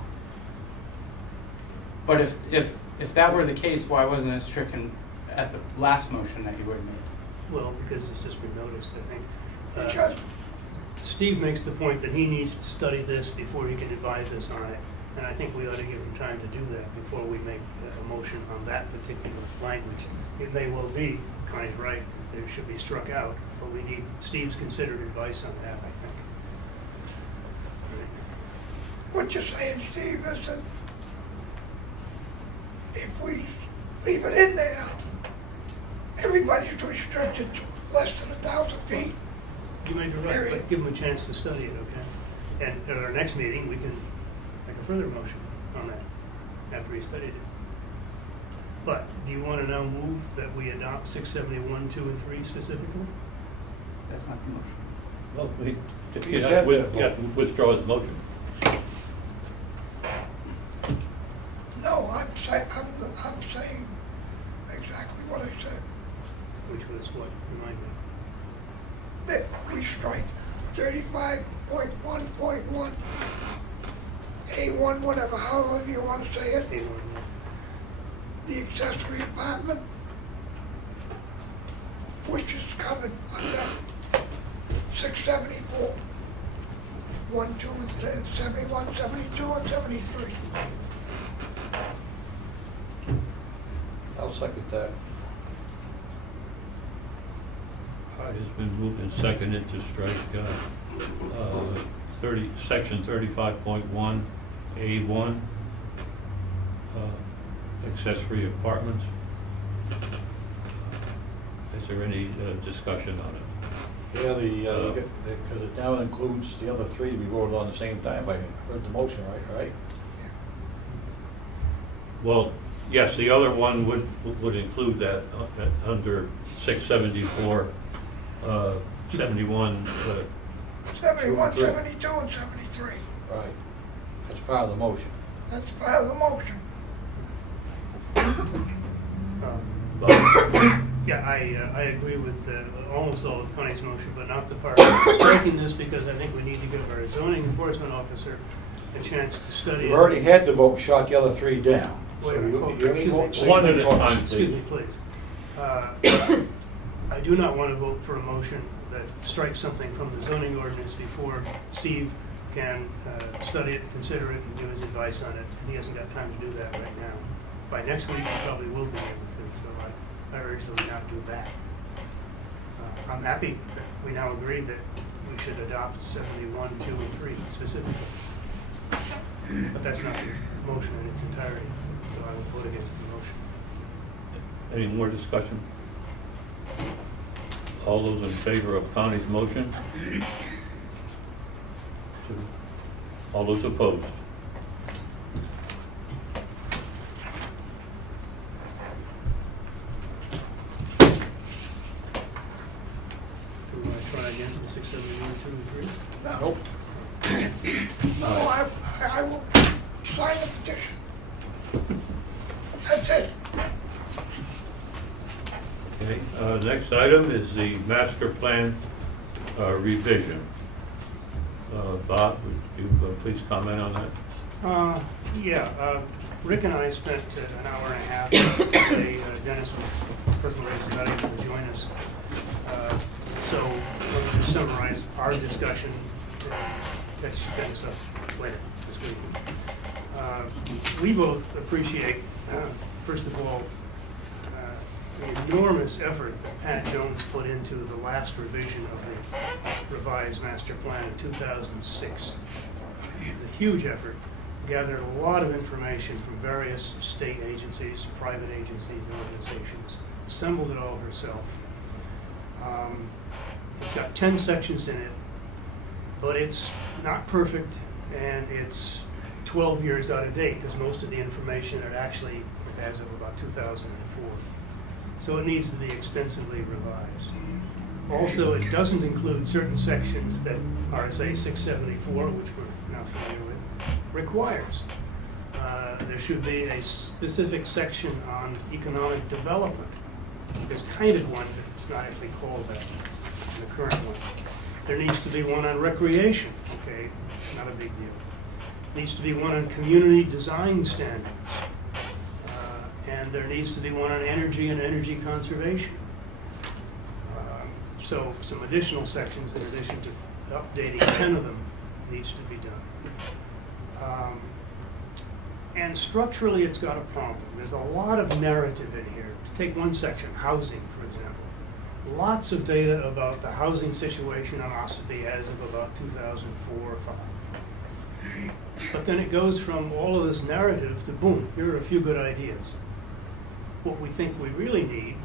But if that were the case, why wasn't it stricken at the last motion that you would have made? Well, because it's just been noticed, I think. Because Steve makes the point that he needs to study this before he can advise us on it. And I think we ought to give him time to do that before we make a motion on that particular language. It may well be, Connie's right, that it should be struck out, but we need Steve's considered advice on that, I think. what you're saying, Steve, is that if we leave it in there, everybody's restricted to less than 1,000 feet. You may be right, but give him a chance to study it, okay? And at our next meeting, we can make a further motion on that after he studied it. But do you want to now move that we adopt 671, 2, and 3 specifically? That's not the motion. Well, if He's you had have that vote. withdraw his motion. No, I'm saying Remind me. that we strike 35.1.1, A1, whatever, however you want to say it, Hey, one, the accessory apartment, which is covered under 674, 1, 2, and 3, 71, 72, and 73. I'll second that. All right, it's been moved and seconded to strike section 35.1, A1, accessory apartments. Is there any discussion on it? Yeah, because it now includes the other three we voted on at the same time, if I heard the motion right? Well, yes, the other one would include that under 674, 71. 71, 2 and 3. 72, and 73. Right. That's part of the motion. That's part of the motion. Yeah, I agree with almost all of Connie's motion, but not the part striking this, because I think we need to give our zoning enforcement officer a chance to study it. You've already had the vote, shot the other three down. So Wait a minute, you only vote excuse me. One at a time, Excuse me, please. please. I do not want to vote for a motion that strikes something from the zoning ordinance before Steve can study it, consider it, and give his advice on it, and he hasn't got time to do that right now. By next week, he probably will be able to, so I urge that we not do that. I'm happy that we now agree that we should adopt 71, 2, and 3 specifically. But that's not the motion in its entirety, so I will vote against the motion. Any more discussion? All those in favor of Connie's motion? 2. All those opposed? Do we want to try again for 6, 7, 1, 2, and 3? Nope. No, I will sign the petition. That's it. Okay, next item is the master plan revision. Bob, would you please comment on that? Rick and I spent an hour and a half today. Dennis was not able to join us. So let me just summarize our discussion. That should get us up later this week. We both appreciate, first of all, the enormous effort that Pat Jones put into the last revision of the revised master plan in 2006. It was a huge effort, gathered a lot of information from various state agencies, private agencies, and organizations, assembled it all herself. It's got 10 sections in it, but it's not perfect, and it's 12 years out of date, because most of the information it actually was as of about 2004. So it needs to be extensively revised. Also, it doesn't include certain sections that RSA 674, which we're now familiar with, requires. There should be a specific section on economic development. There's kind of one, but it's not actually called that in the current one. There needs to be one on recreation, okay, not a big deal. Needs to be one on community design standards. And there needs to be one on energy and energy conservation. So some additional sections in addition to updating 10 of them needs to be done. And structurally it's got a problem. There's a lot of narrative in here. To take one section, housing, for example. Lots of data about the housing situation on Ossipee as of about 2004 or 5. But then it goes from all of this narrative to boom, here are a few good ideas. What we think we really need,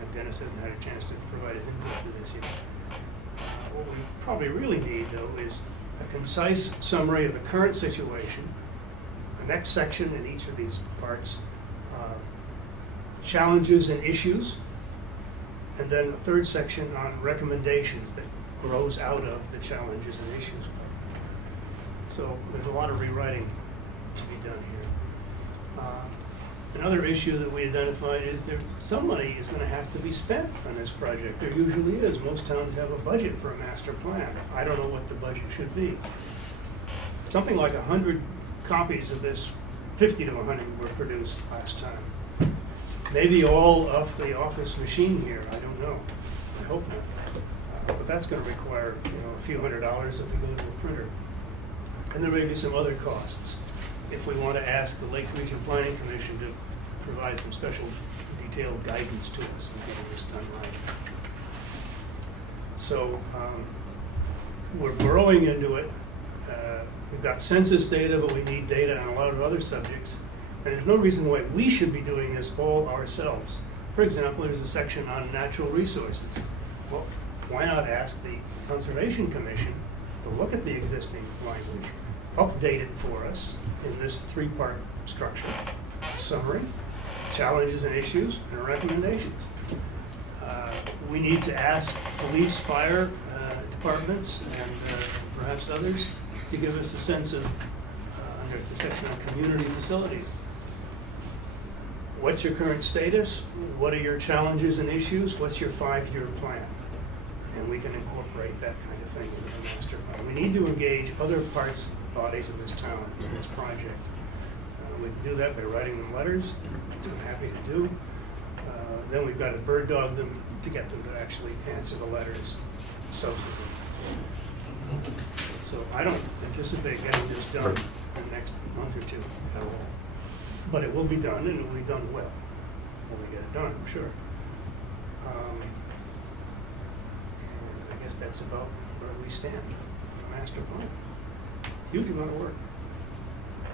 and Dennis hasn't had a chance to provide his input to this yet, what we probably really need, though, is a concise summary of the current situation, the next section in each of these parts, challenges and issues, and then a third section on recommendations that grows out of the challenges and issues. So there's a lot of rewriting to be done here. Another issue that we identified is there, some money is gonna have to be spent on this project. There usually is. Most towns have a budget for a master plan. I don't know what the budget should be. Something like 100 copies of this, 50 to 100 were produced last time. Maybe all off the office machine here, I don't know. I hope not. But that's gonna require, a few $100s if we go to a printer. And there may be some other costs. If we want to ask the Lake Region Planning Commission to provide some special detailed guidance to us in getting this done right. So, we're burrowing into it. We've got census data, but we need data on a lot of other subjects. And there's no reason why we should be doing this all ourselves. For example, there's a section on natural resources. Well, why not ask the Conservation Commission to look at the existing language, update it for us in this three-part structure: summary, challenges and issues, and recommendations. We need to ask police, fire departments, and perhaps others to give us a sense of, under the section on community facilities, what's your current status? What are your challenges and issues? What's your 5-year plan? And we can incorporate that kind of thing into the master plan. We need to engage other bodies of this town in this project. We can do that by writing them letters, which I'm happy to do. Then we've got to bird dog them to get them to actually answer the letters subsequently. So I don't anticipate getting this done in the next month or two at all. But it will be done, and it will be done well when we get it done, I'm sure. And I guess that's about where we stand on the master plan. Huge amount of work.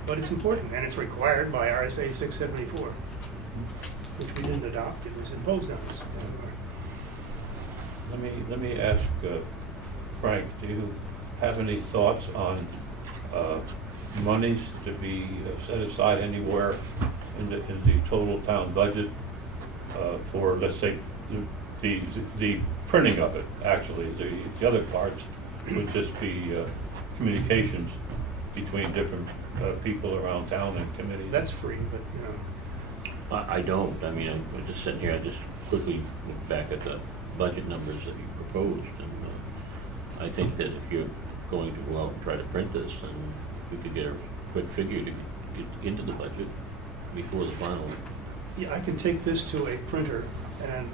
But it's important, and it's required by RSA 674, which we didn't adopt. It was imposed on us. Let me ask Frank, do you have any thoughts on monies to be set aside anywhere in the total town budget for, let's say, the printing of it? Actually, the other parts would just be communications between different people around town and committees. That's free, but I don't. I mean, I'm just sitting here, I just quickly look back at the budget numbers that you proposed, and I think that if you're going to go out and try to print this, then we could get a quick figure to get into the budget before the final. yeah, I can take this to a printer and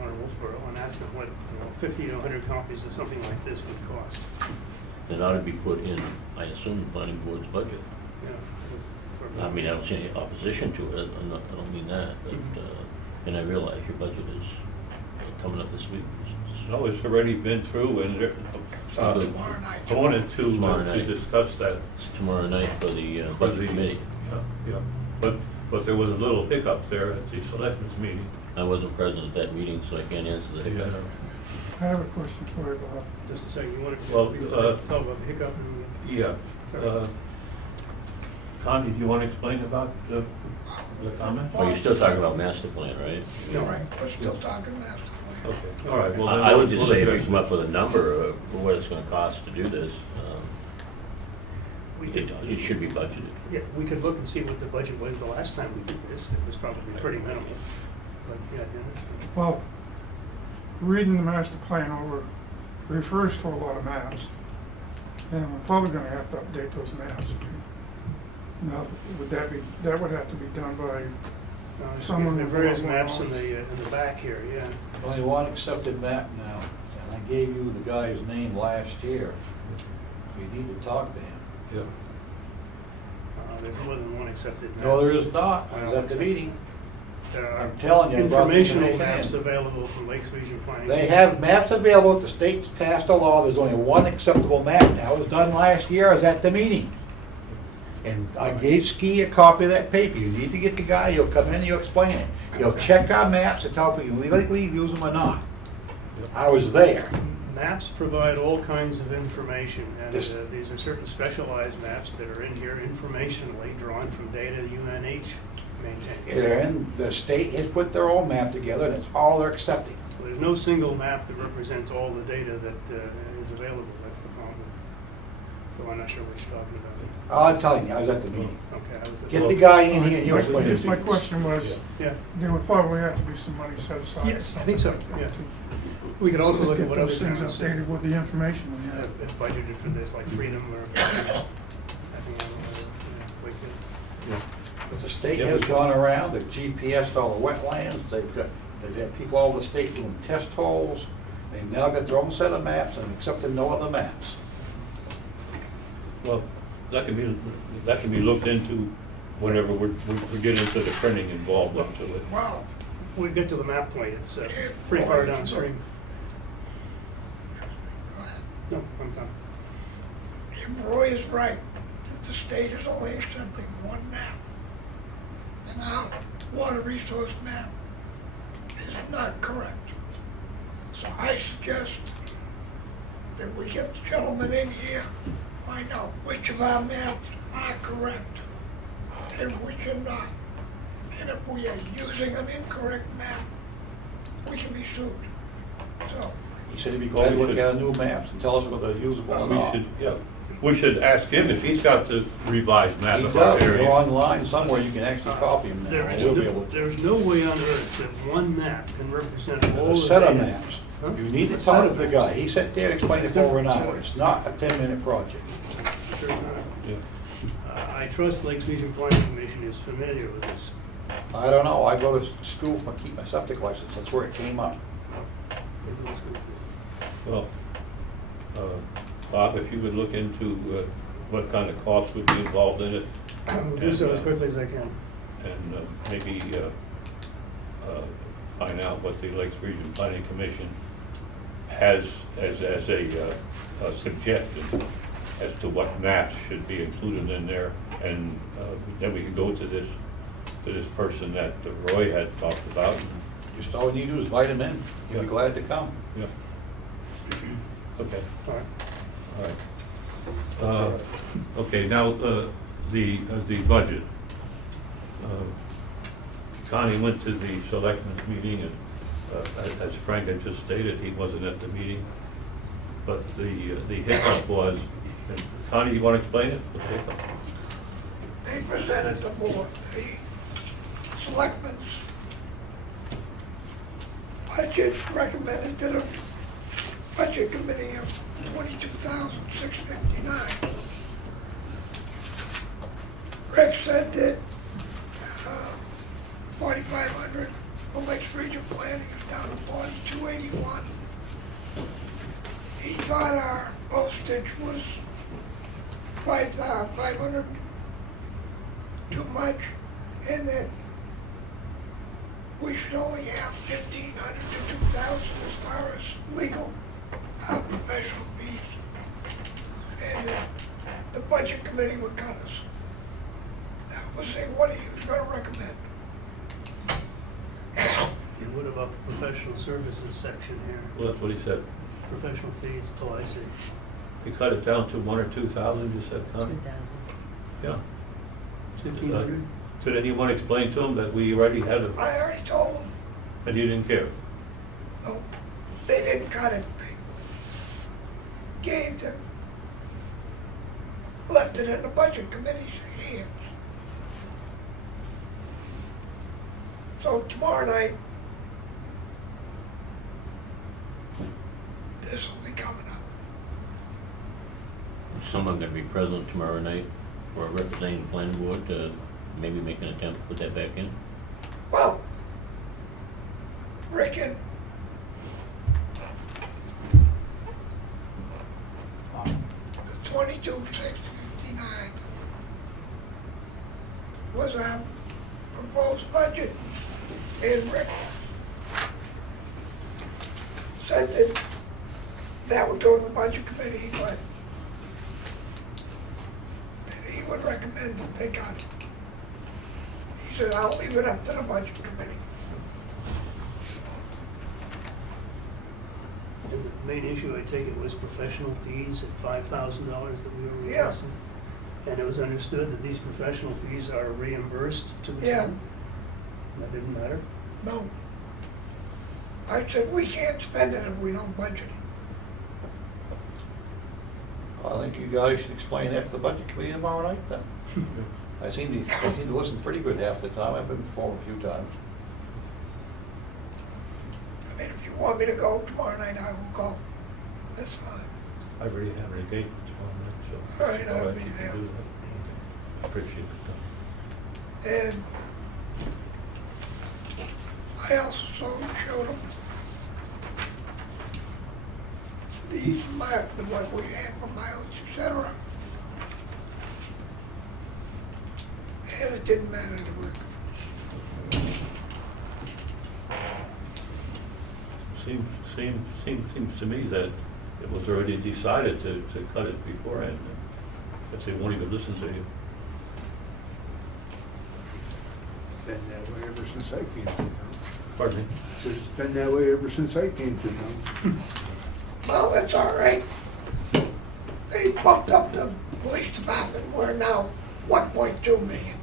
Wolfboro and ask them what 50 to 100 copies of something like this would cost. It ought to be put in, I assume, the planning board's budget. Yeah, I mean, I don't see any opposition to it, I don't mean that, but, and I realize your budget is coming up this week. No, it's already been through, and Tomorrow night. I wanted Tomorrow to night. discuss that. It's tomorrow night for the budget committee. Yeah, but there was a little hiccup there at the selectmen's meeting. I wasn't present at that meeting, so I can't answer that. Yeah. I have a question for you, Bob. just a second, you want to Well, talk about the hiccup? Yeah. Connie, do you want to explain about the comment? Oh, you're still talking about master plan, right? No. Right, we're still talking master plan. Okay, all right. Well, then I would just we'll say if you address come up with a number of what it's gonna cost to do this, We it should be budgeted. Yeah, we could look and see what the budget was the last time we did this. It was probably pretty minimal. But yeah, Dennis? Well, reading the master plan over refers to a lot of maps, and we're probably gonna have to update those maps. Now, that would have to be done by, Someone There are with various one maps in else. the back here, yeah. Only one accepted map now, and I gave you the guy's name last year. So you need to talk to him. Yeah. There's more than one accepted map. No, there is not. I was at the meeting. There are I'm telling you, I brought the informational information maps in. available from Lakes Region Planning. They have maps available. The state's passed a law. There's only one acceptable map now. It was done last year. I was at the meeting. And I gave Ski a copy of that paper. You need to get the guy. He'll come in, he'll explain it. He'll check our maps and tell if we can legally use them or not. I was there. Maps provide all kinds of information, and This- these are certain specialized maps that are in here informationally drawn from data UNH maintains. And the state has put their own map together, and it's all they're accepting. So there's no single map that represents all the data that is available. That's the problem. So I'm not sure what you're talking about. I'm telling you, I was at the meeting. Okay. how's that? Get the guy in here, and you I explain it guess to my you. question was, Yeah, there would probably have to be some money set aside. or yes, I think so, something yeah. like that We could also to look at get what other those things towns have updated with the information we have. budgeted for this, like Freedom or, I think, like that. But the state has gone around, they've GPSed all the wetlands, they've had people all over the state doing test holes. They've now got their own set of maps and accepted no other maps. Well, that can be looked into whenever we get into the printing involved into it. Well, We get to the map point, it's pretty far downstream. go ahead. No, I'm done. If Roy is right, that the state is only accepting one map, then our water resource map is not correct. So I suggest that we get the gentleman in here, find out which of our maps are correct and which are not. And if we are using an incorrect map, we can be sued. So, He said he'd be glad to look at new maps and tell us whether they're usable or not. We should ask him if he's got the revised map He of our does, go area. online somewhere, you can actually copy them now. We'll be able to. There's no way on earth that one map can represent all A the set of data. maps. Huh? You need to A set talk of to the maps. guy. He sat there and explained it for over an hour. It's not a 10-minute project. Sure not. Yeah. I trust Lakes Region Planning Commission is familiar with this. I don't know, I go to school to keep my septic license, that's where it came up. Maybe that's good too. Well, Bob, if you would look into what kind of costs would be involved in it. I'll do so as quickly as I can. And maybe find out what the Lakes Region Planning Commission has as a suggestion as to what maps should be included in there. And then we could go to this person that Roy had talked about. Just all you need to do is invite him in, he'll be glad to come. Yeah. Okay, All right. all right. Okay, now, the budget. Connie went to the selectmen's meeting, and as Frank had just stated, he wasn't at the meeting. But the hiccup was, and Connie, you want to explain it? The hiccup? they presented the board, the selectmen's budget recommended to the budget committee of $22,659. Rick said that 4,500 for Lakes Region Planning is down to 4,281. He thought our postage was 500 too much, and that we should only have 1,500 to 2,000 as far as legal professional fees, and that the budget committee would cut us. That was what he was going to recommend. And what about the professional services section here? Well, that's what he said. Professional fees, oh, I see. He cut it down to 1,000 or 2,000, you said, Connie? 2,000. Yeah. 1,500? Did anyone explain to him that we already had it, I already told them, and he didn't care? no, they didn't cut it. They gave them, left it in the budget committee's hands. So tomorrow night, this will be coming up. Is someone gonna be present tomorrow night or representing the planning board to maybe make an attempt to put that back in? Well, Rick and the 22,659 was our proposed budget, and Rick said that that would go to the budget committee, but that he would recommend that they got it. He said, I'll leave it up to the budget committee. And the main issue, I take it, was professional fees at $5,000 that we were Yeah. requesting. And it was understood that these professional fees are reimbursed to the Yeah. town? That didn't matter? No. I said, we can't spend it if we don't budget it. I think you guys should explain that to the budget committee tomorrow night then. I seem to listen pretty good half the time. I've been before a few times. I mean, if you want me to go tomorrow night, I will go. That's fine. I already have an engagement tomorrow night, so. All right, I'll I'll be let you there. do that. Appreciate it. And I also showed them these the what we had for mileage, etc. And it didn't matter to Rick. Seems to me that it was already decided to cut it beforehand. If they won't even listen to you. Been that way ever since I came to town. Pardon me? So it's been that way ever since I came to town. Well, that's all right. They bumped up the police department. We're now 1.2 million.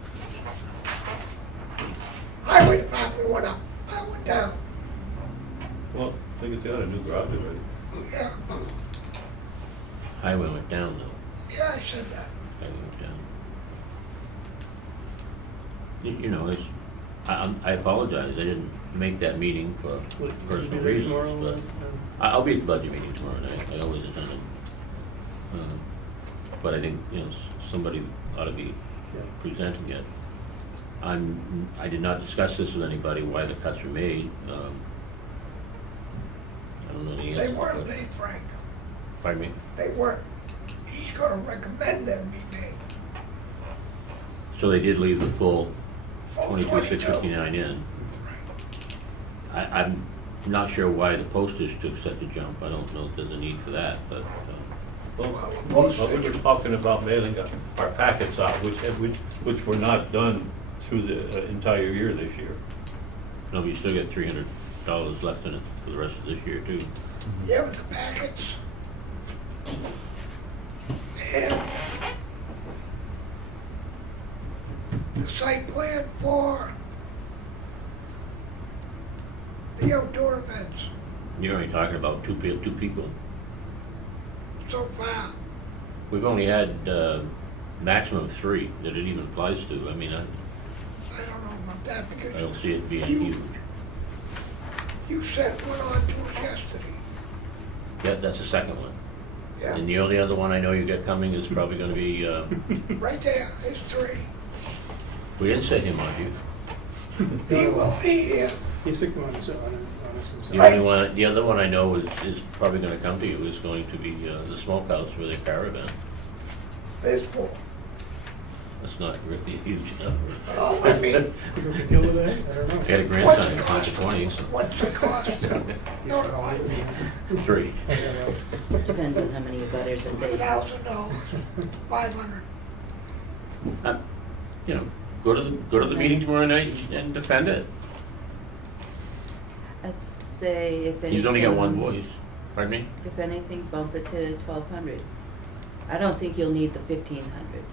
Highway department went up. I went down. Well, I think it's got a new garage already. Yeah, Highway went down though. yeah, I said that. Highway went down. You know, it's, I apologize, I didn't make that meeting for Would you be personal there tomorrow? reasons, but I'll be at the budget meeting tomorrow night, I always attend it. But I think, you know, somebody ought to be presenting it. I did not discuss this with anybody, why the cuts were made. I don't know the answer. They weren't but- made, Frank. Pardon me? They weren't. He's gonna recommend them be made. So they did leave the full Full 22,659 in. I'm not sure why the postage took such a jump, I don't know if there's a need for that, but, Well, Well, we were talking about mailing our packets out, which were not done through the entire year this year. no, but you still get $300 left in it for the rest of this year too. Yeah, with the packets. And the site plan for the outdoor events You're only talking about two people. so far. We've only had maximum of 3 that it even applies to. I mean, I I don't know about that I because don't see it being You- huge. you sent one on to us yesterday. Yeah, that's the second one. Yeah, And the only other one I know you got coming is probably gonna be, right there, there's 3. we didn't set him on you. He will be here. He's sick on us The himself. only one, the other one I know is probably gonna come to you is going to be the smokehouse for their caravan. There's 4. That's not really a huge number. Oh, I mean, You can deal with that? I don't know. They had a what's grandson it in cost? 2020, so What's the cost to notify me? 3. Depends on how many butters and they. $1,000, 500. You know, go to the meeting tomorrow night and defend it. I'd say if anything. He's only got one voice. Pardon me? If anything, bump it to 1,200. I don't think you'll need the 1,500.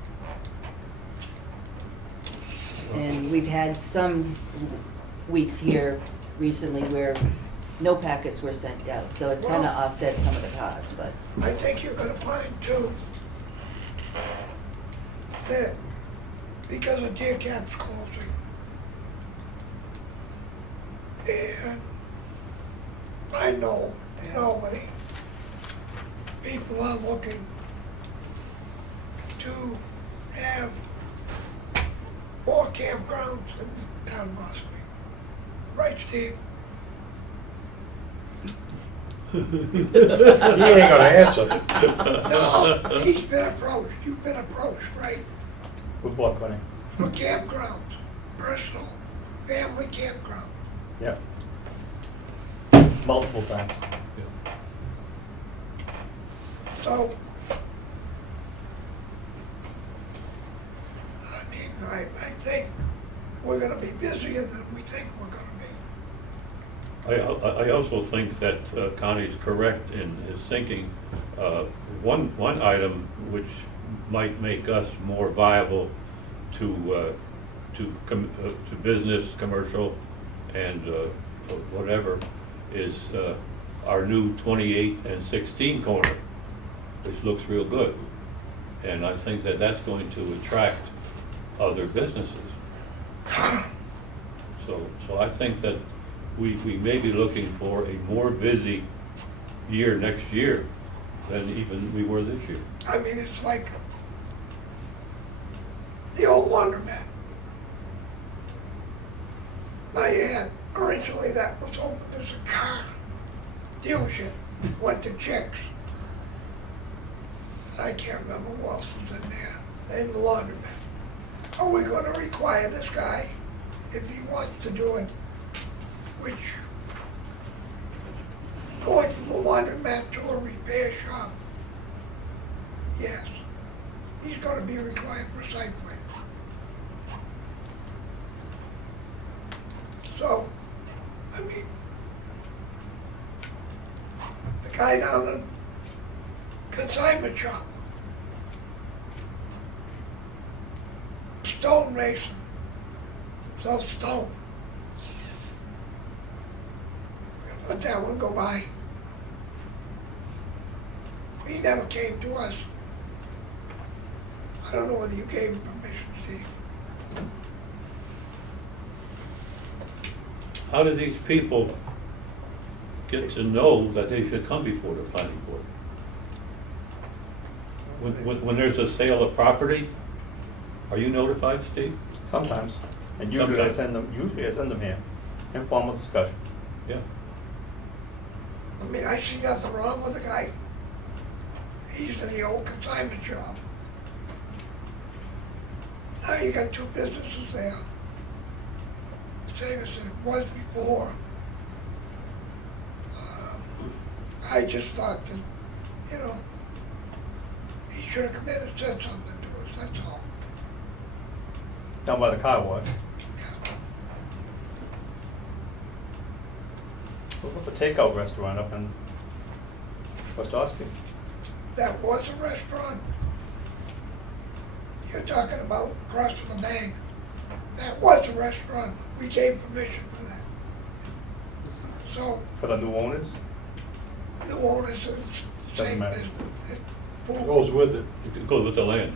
And we've had some weeks here recently where no packets were sent out, so it's kinda Well- offset some of the costs, but. I think you're gonna find too, that because of Deer Cap's closing, and I know in Albany, people are looking to have more campgrounds than the town of Ossipee. Right, Steve? He ain't gonna answer. No, he's been approached, you've been approached, right? With what, Connie? For campgrounds, personal, family campground. Yeah. Multiple times. So, I mean, I think we're gonna be busier than we think we're gonna be. I also think that Connie's correct in his thinking. One item which might make us more viable to business, commercial, and whatever, is our new 28 and 16 corner, which looks real good. And I think that that's going to attract other businesses. So I think that we may be looking for a more busy year next year than even we were this year. I mean, it's like the old laundromat. Now you had, originally that was open as a car dealership, went to chicks. I can't remember who else was in there, in the laundromat. Are we gonna require this guy, if he wants to do it, which, going from a laundromat to a repair shop, yes, he's gonna be required for site plan. So, I mean, the guy down the consignment shop, stone mason, sells stone. Let that one go by. He never came to us. I don't know whether you gave him permission, Steve. How do these people get to know that they should come before the planning board? When there's a sale of property, are you notified, Steve? Sometimes, and usually I Sometimes. send them here, informal discussion. Yeah. I mean, I see nothing wrong with the guy. He's in the old consignment shop. Now you got two businesses there. The same as it was before. I just thought that, you know, he should have come in and said something to us, that's all. Down by the car wash. What about the takeout restaurant up in West Ossipee? That was a restaurant. You're talking about across from the bank. That was a restaurant. We gave permission for that. So, For the new owners? new owners of the Doesn't same matter. business. It's food. Goes with it. It goes with the land.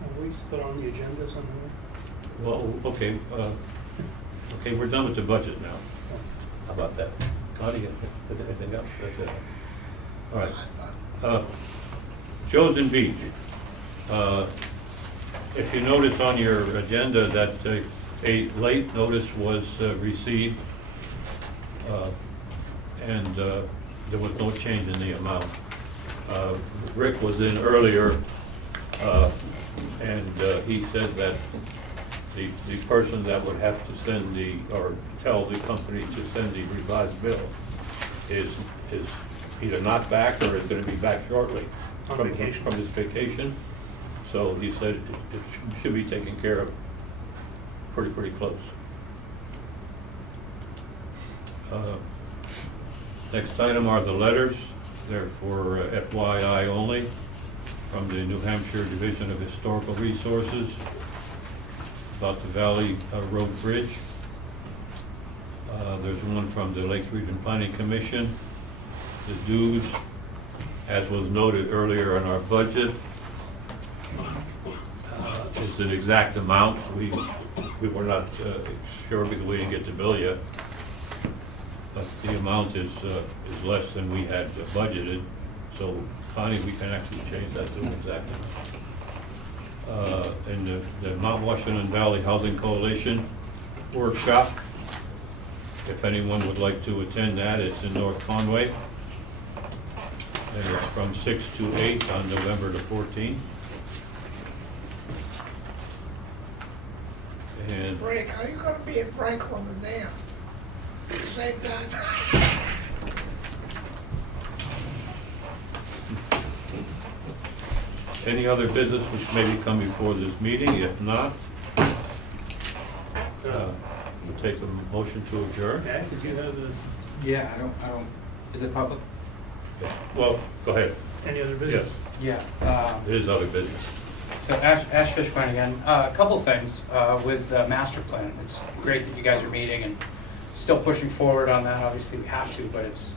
Are we still on the agenda somewhere? Well, okay, okay, we're done with the budget now. How about that? Connie, anything else? That's it. All right. Chosen Beach. If you notice on your agenda that a late notice was received, and there was no change in the amount. Rick was in earlier, and he said that the person that would have to send or tell the company to send the revised bill is either not back or is gonna be back shortly. On from vacation. From his vacation. So he said it should be taken care of pretty close. Next item are the letters. They're for FYI only, from the New Hampshire Division of Historical Resources about the Valley Road Bridge. There's one from the Lakes Region Planning Commission. The dues, as was noted earlier in our budget, is an exact amount. We were not sure because we didn't get the bill yet. But the amount is less than we had budgeted. So Connie, we can actually change that to an exact amount. And the Mount Washington Valley Housing Coalition workshop, if anyone would like to attend that, it's in North Conway. And it's from 6 to 8 on November the 14th. And Rick, how you gonna be in Franklin and there at the same time? any other business which may be coming before this meeting? If not, we'll take a motion to adjourn. Max, did you have Yeah, I don't, is it public? Well, go ahead. any other business? Yes, Yeah. it is other business. So Ash Fishburne again. A couple things with the master plan. It's great that you guys are meeting and still pushing forward on that. Obviously, we have to, but it's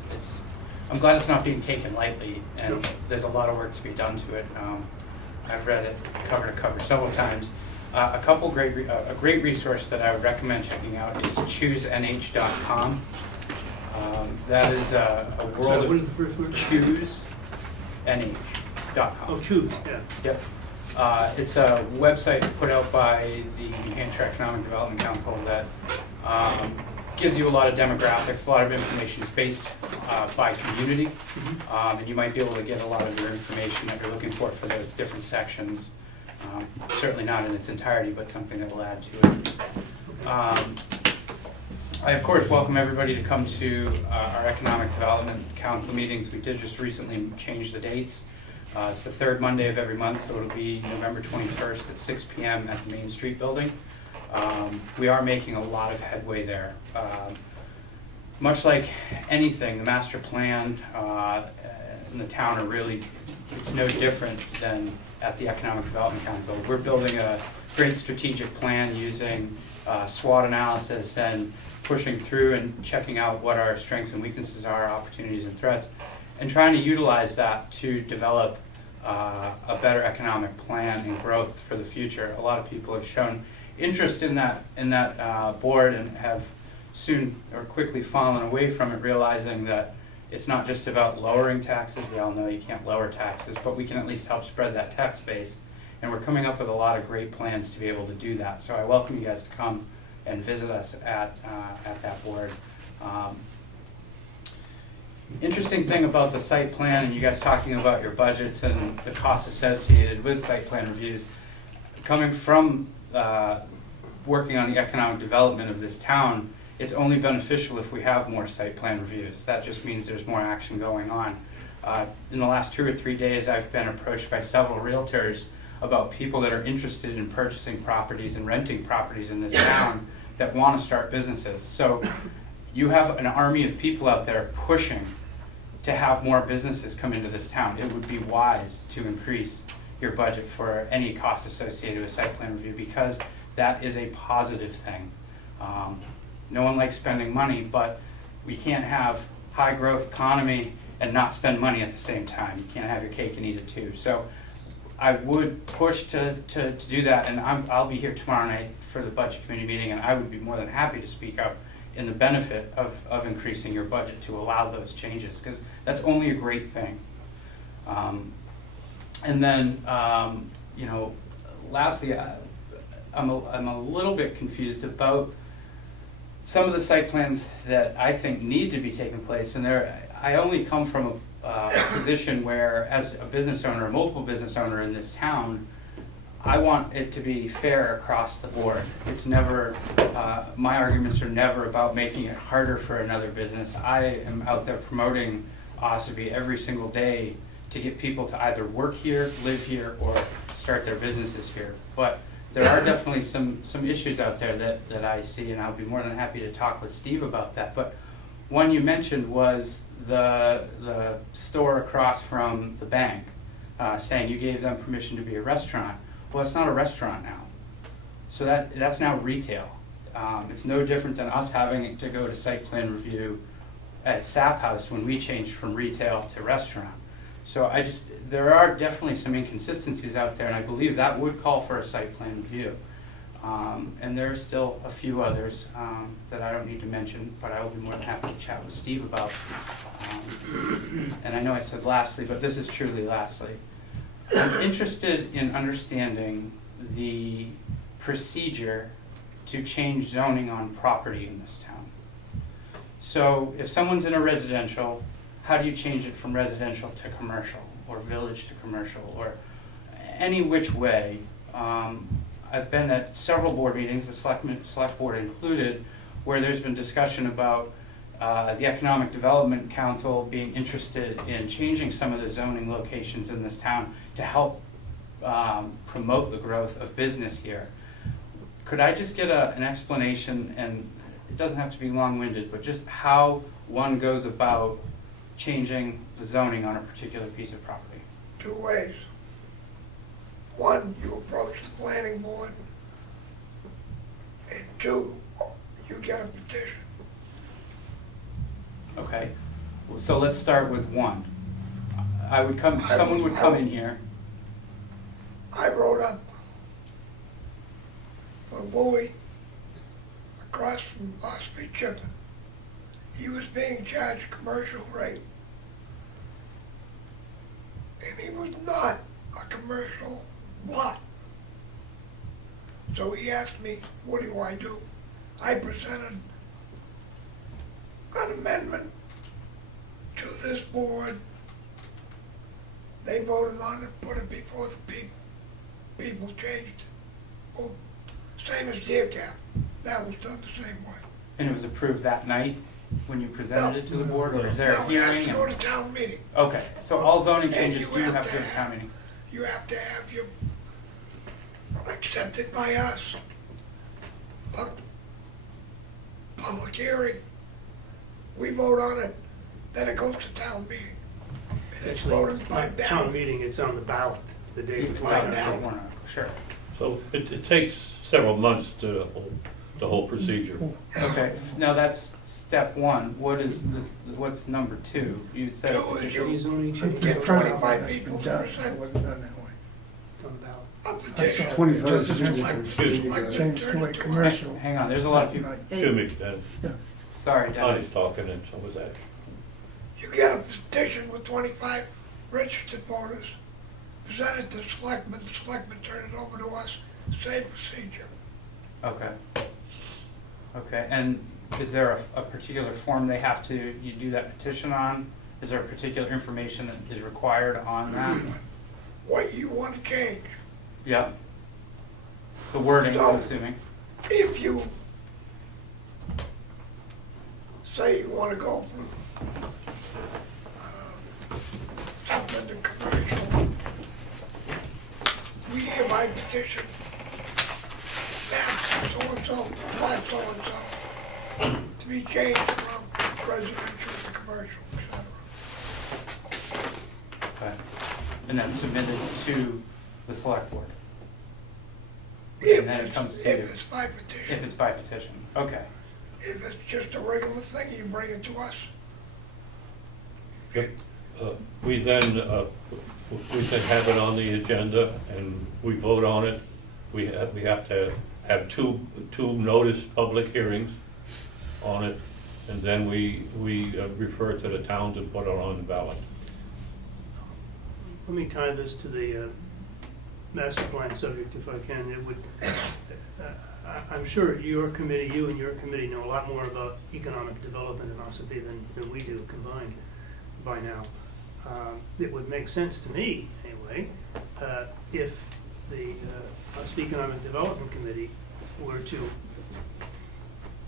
I'm glad it's not being taken lightly, and there's a lot of work to be done to it. I've read it cover to cover several times. A great resource that I would recommend checking out is ChooseNH.com. That is a world Sorry, of what is the first word? ChooseNH.com. Oh, choose, yeah. Yep. It's a website put out by the New Hampshire Economic Development Council that gives you a lot of demographics, a lot of information. It's based by community, and you might be able to get a lot of your information that you're looking for those different sections. Certainly not in its entirety, but something that will add to it. I, of course, welcome everybody to come to our Economic Development Council meetings. We did just recently change the dates. It's the third Monday of every month, so it'll be November 21st at 6 p.m. at the Main Street Building. We are making a lot of headway there. Much like anything, the master plan in the town are really, it's no different than at the Economic Development Council. We're building a great strategic plan using SWOT analysis and pushing through and checking out what our strengths and weaknesses are, opportunities and threats, and trying to utilize that to develop a better economic plan and growth for the future. A lot of people have shown interest in that board and have soon or quickly fallen away from it, realizing that it's not just about lowering taxes. We all know you can't lower taxes, but we can at least help spread that tax base. And we're coming up with a lot of great plans to be able to do that. So I welcome you guys to come and visit us at that board. Interesting thing about the site plan, and you guys talking about your budgets and the costs associated with site plan reviews, coming from working on the economic development of this town, it's only beneficial if we have more site plan reviews. That just means there's more action going on. In the last 2 or 3 days, I've been approached by several realtors about people that are interested in purchasing properties and renting properties in this town that want to start businesses. So you have an army of people out there pushing to have more businesses come into this town. It would be wise to increase your budget for any costs associated with site plan review, because that is a positive thing. No one likes spending money, but we can't have high growth economy and not spend money at the same time. You can't have your cake and eat it too. So I would push to do that, and I'll be here tomorrow night for the budget committee meeting, and I would be more than happy to speak up in the benefit of increasing your budget to allow those changes, because that's only a great thing. And then, lastly, I'm a little bit confused about some of the site plans that I think need to be taking place, and I only come from a position where, as a business owner, a multiple business owner in this town, I want it to be fair across the board. It's never, my arguments are never about making it harder for another business. I am out there promoting Ossipee every single day to get people to either work here, live here, or start their businesses here. But there are definitely some issues out there that I see, and I'll be more than happy to talk with Steve about that. But one you mentioned was the store across from the bank, saying you gave them permission to be a restaurant. Well, it's not a restaurant now. So that's now retail. It's no different than us having to go to site plan review at Sap House when we changed from retail to restaurant. So there are definitely some inconsistencies out there, and I believe that would call for a site plan review. And there are still a few others that I don't need to mention, but I will be more than happy to chat with Steve about. And I know I said lastly, but this is truly lastly. I'm interested in understanding the procedure to change zoning on property in this town. So if someone's in a residential, how do you change it from residential to commercial, or village to commercial, or any which way? I've been at several board meetings, the select board included, where there's been discussion about the Economic Development Council being interested in changing some of the zoning locations in this town to help promote the growth of business here. Could I just get an explanation, and it doesn't have to be long-winded, but just how one goes about changing the zoning on a particular piece of property? 2 ways. One, you approach the planning board, and 2, you get a petition. Okay. So let's start with 1. Someone would come in here. I wrote up a Louis across from Ossipee Chipping. He was being charged commercial rate. And he was not a commercial lot. So he asked me, what do I do? I presented an amendment to this board. They voted on it, put it before the people changed. Oh, same as deer cap. That was done the same way. And it was approved that night when you presented it to the board, or is there a No, it has hearing? to go to town meeting. Okay, so all zoning And changes you do have have to to go to town have- meeting. You have to have your accepted by us. A public hearing. We vote on it, then it goes to town meeting. And it's Actually, voted it's by not town ballot. meeting, it's on the ballot, the day before. By town ballot. meeting. Warrant article, sure. So it takes several months to the whole procedure. Okay, now that's step 1. What is this, what's number 2? You said Two a is petition. Any zoning It changes Get was are on 25 That's people been to done. It present wasn't done that way. the ballot. a petition. 25 to is the usually select- Excuse me. selectmen, Changed turn to it a to us. commercial. Hang on, there's a lot of people. Excuse me, Dennis. Sorry, Connie's Dennis. talking and so was Ash. You get a petition with 25 registered voters, present it to selectmen, the selectmen turn it over to us, same procedure. Okay. Okay, and is there a particular form they have to, you do that petition on? Is there a particular information that is required on that? What you want to change. Yeah. The wording, I'm No. assuming. If you say you want to go from something to commercial, we hereby petition that so-and-so, lot so-and-so, to be changed from residential to commercial, et cetera. Okay. And then submitted to the select board, If And then it comes to you. If it's by petition. if it's by petition. Okay. If it's just a regular thing, you bring it to us. Yep. We then have it on the agenda and we vote on it. We have to have two noticed public hearings on it, and then we refer it to the towns and put it on the ballot. Let me tie this to the master plan subject if I can. It would, I'm sure your committee, you and your committee know a lot more about economic development in Ossipee than we do combined by now. It would make sense to me, anyway, if the Ossipee Economic Development Committee were to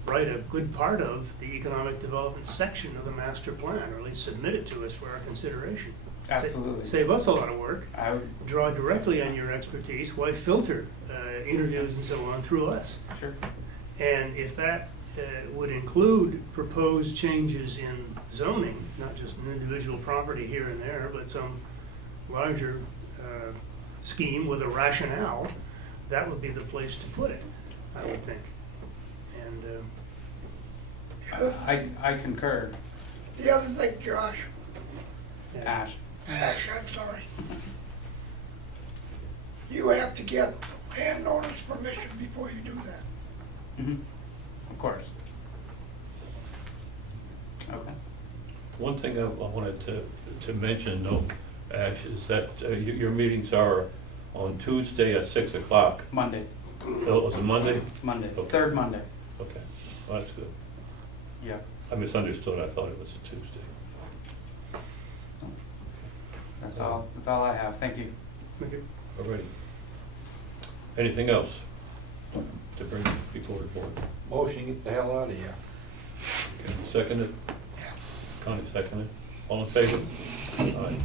write a good part of the economic development section of the master plan, or at least submit it to us for our consideration. Absolutely. Save us a lot of work, I would, draw directly on your expertise, why filter interviews and so on through us? sure. And if that would include proposed changes in zoning, not just an individual property here and there, but some larger scheme with a rationale, that would be the place to put it, I would think. And I concur. The other thing, Josh, Ash. Ash, I'm sorry. You have to get the landowner's permission before you do that. Mhm. Of course. Okay. One thing I wanted to mention though, Ash, is that your meetings are on Tuesday at 6 o'clock. Mondays. Oh, was it Monday? Mondays. Okay. Third Monday. Okay, well, that's good. Yeah. I misunderstood, I thought it was a Tuesday. That's all I have. Thank you. All righty. Anything else to bring before the board? Motion, get the hell out of here. Okay, seconded? Connie seconded. All in favor? Aye.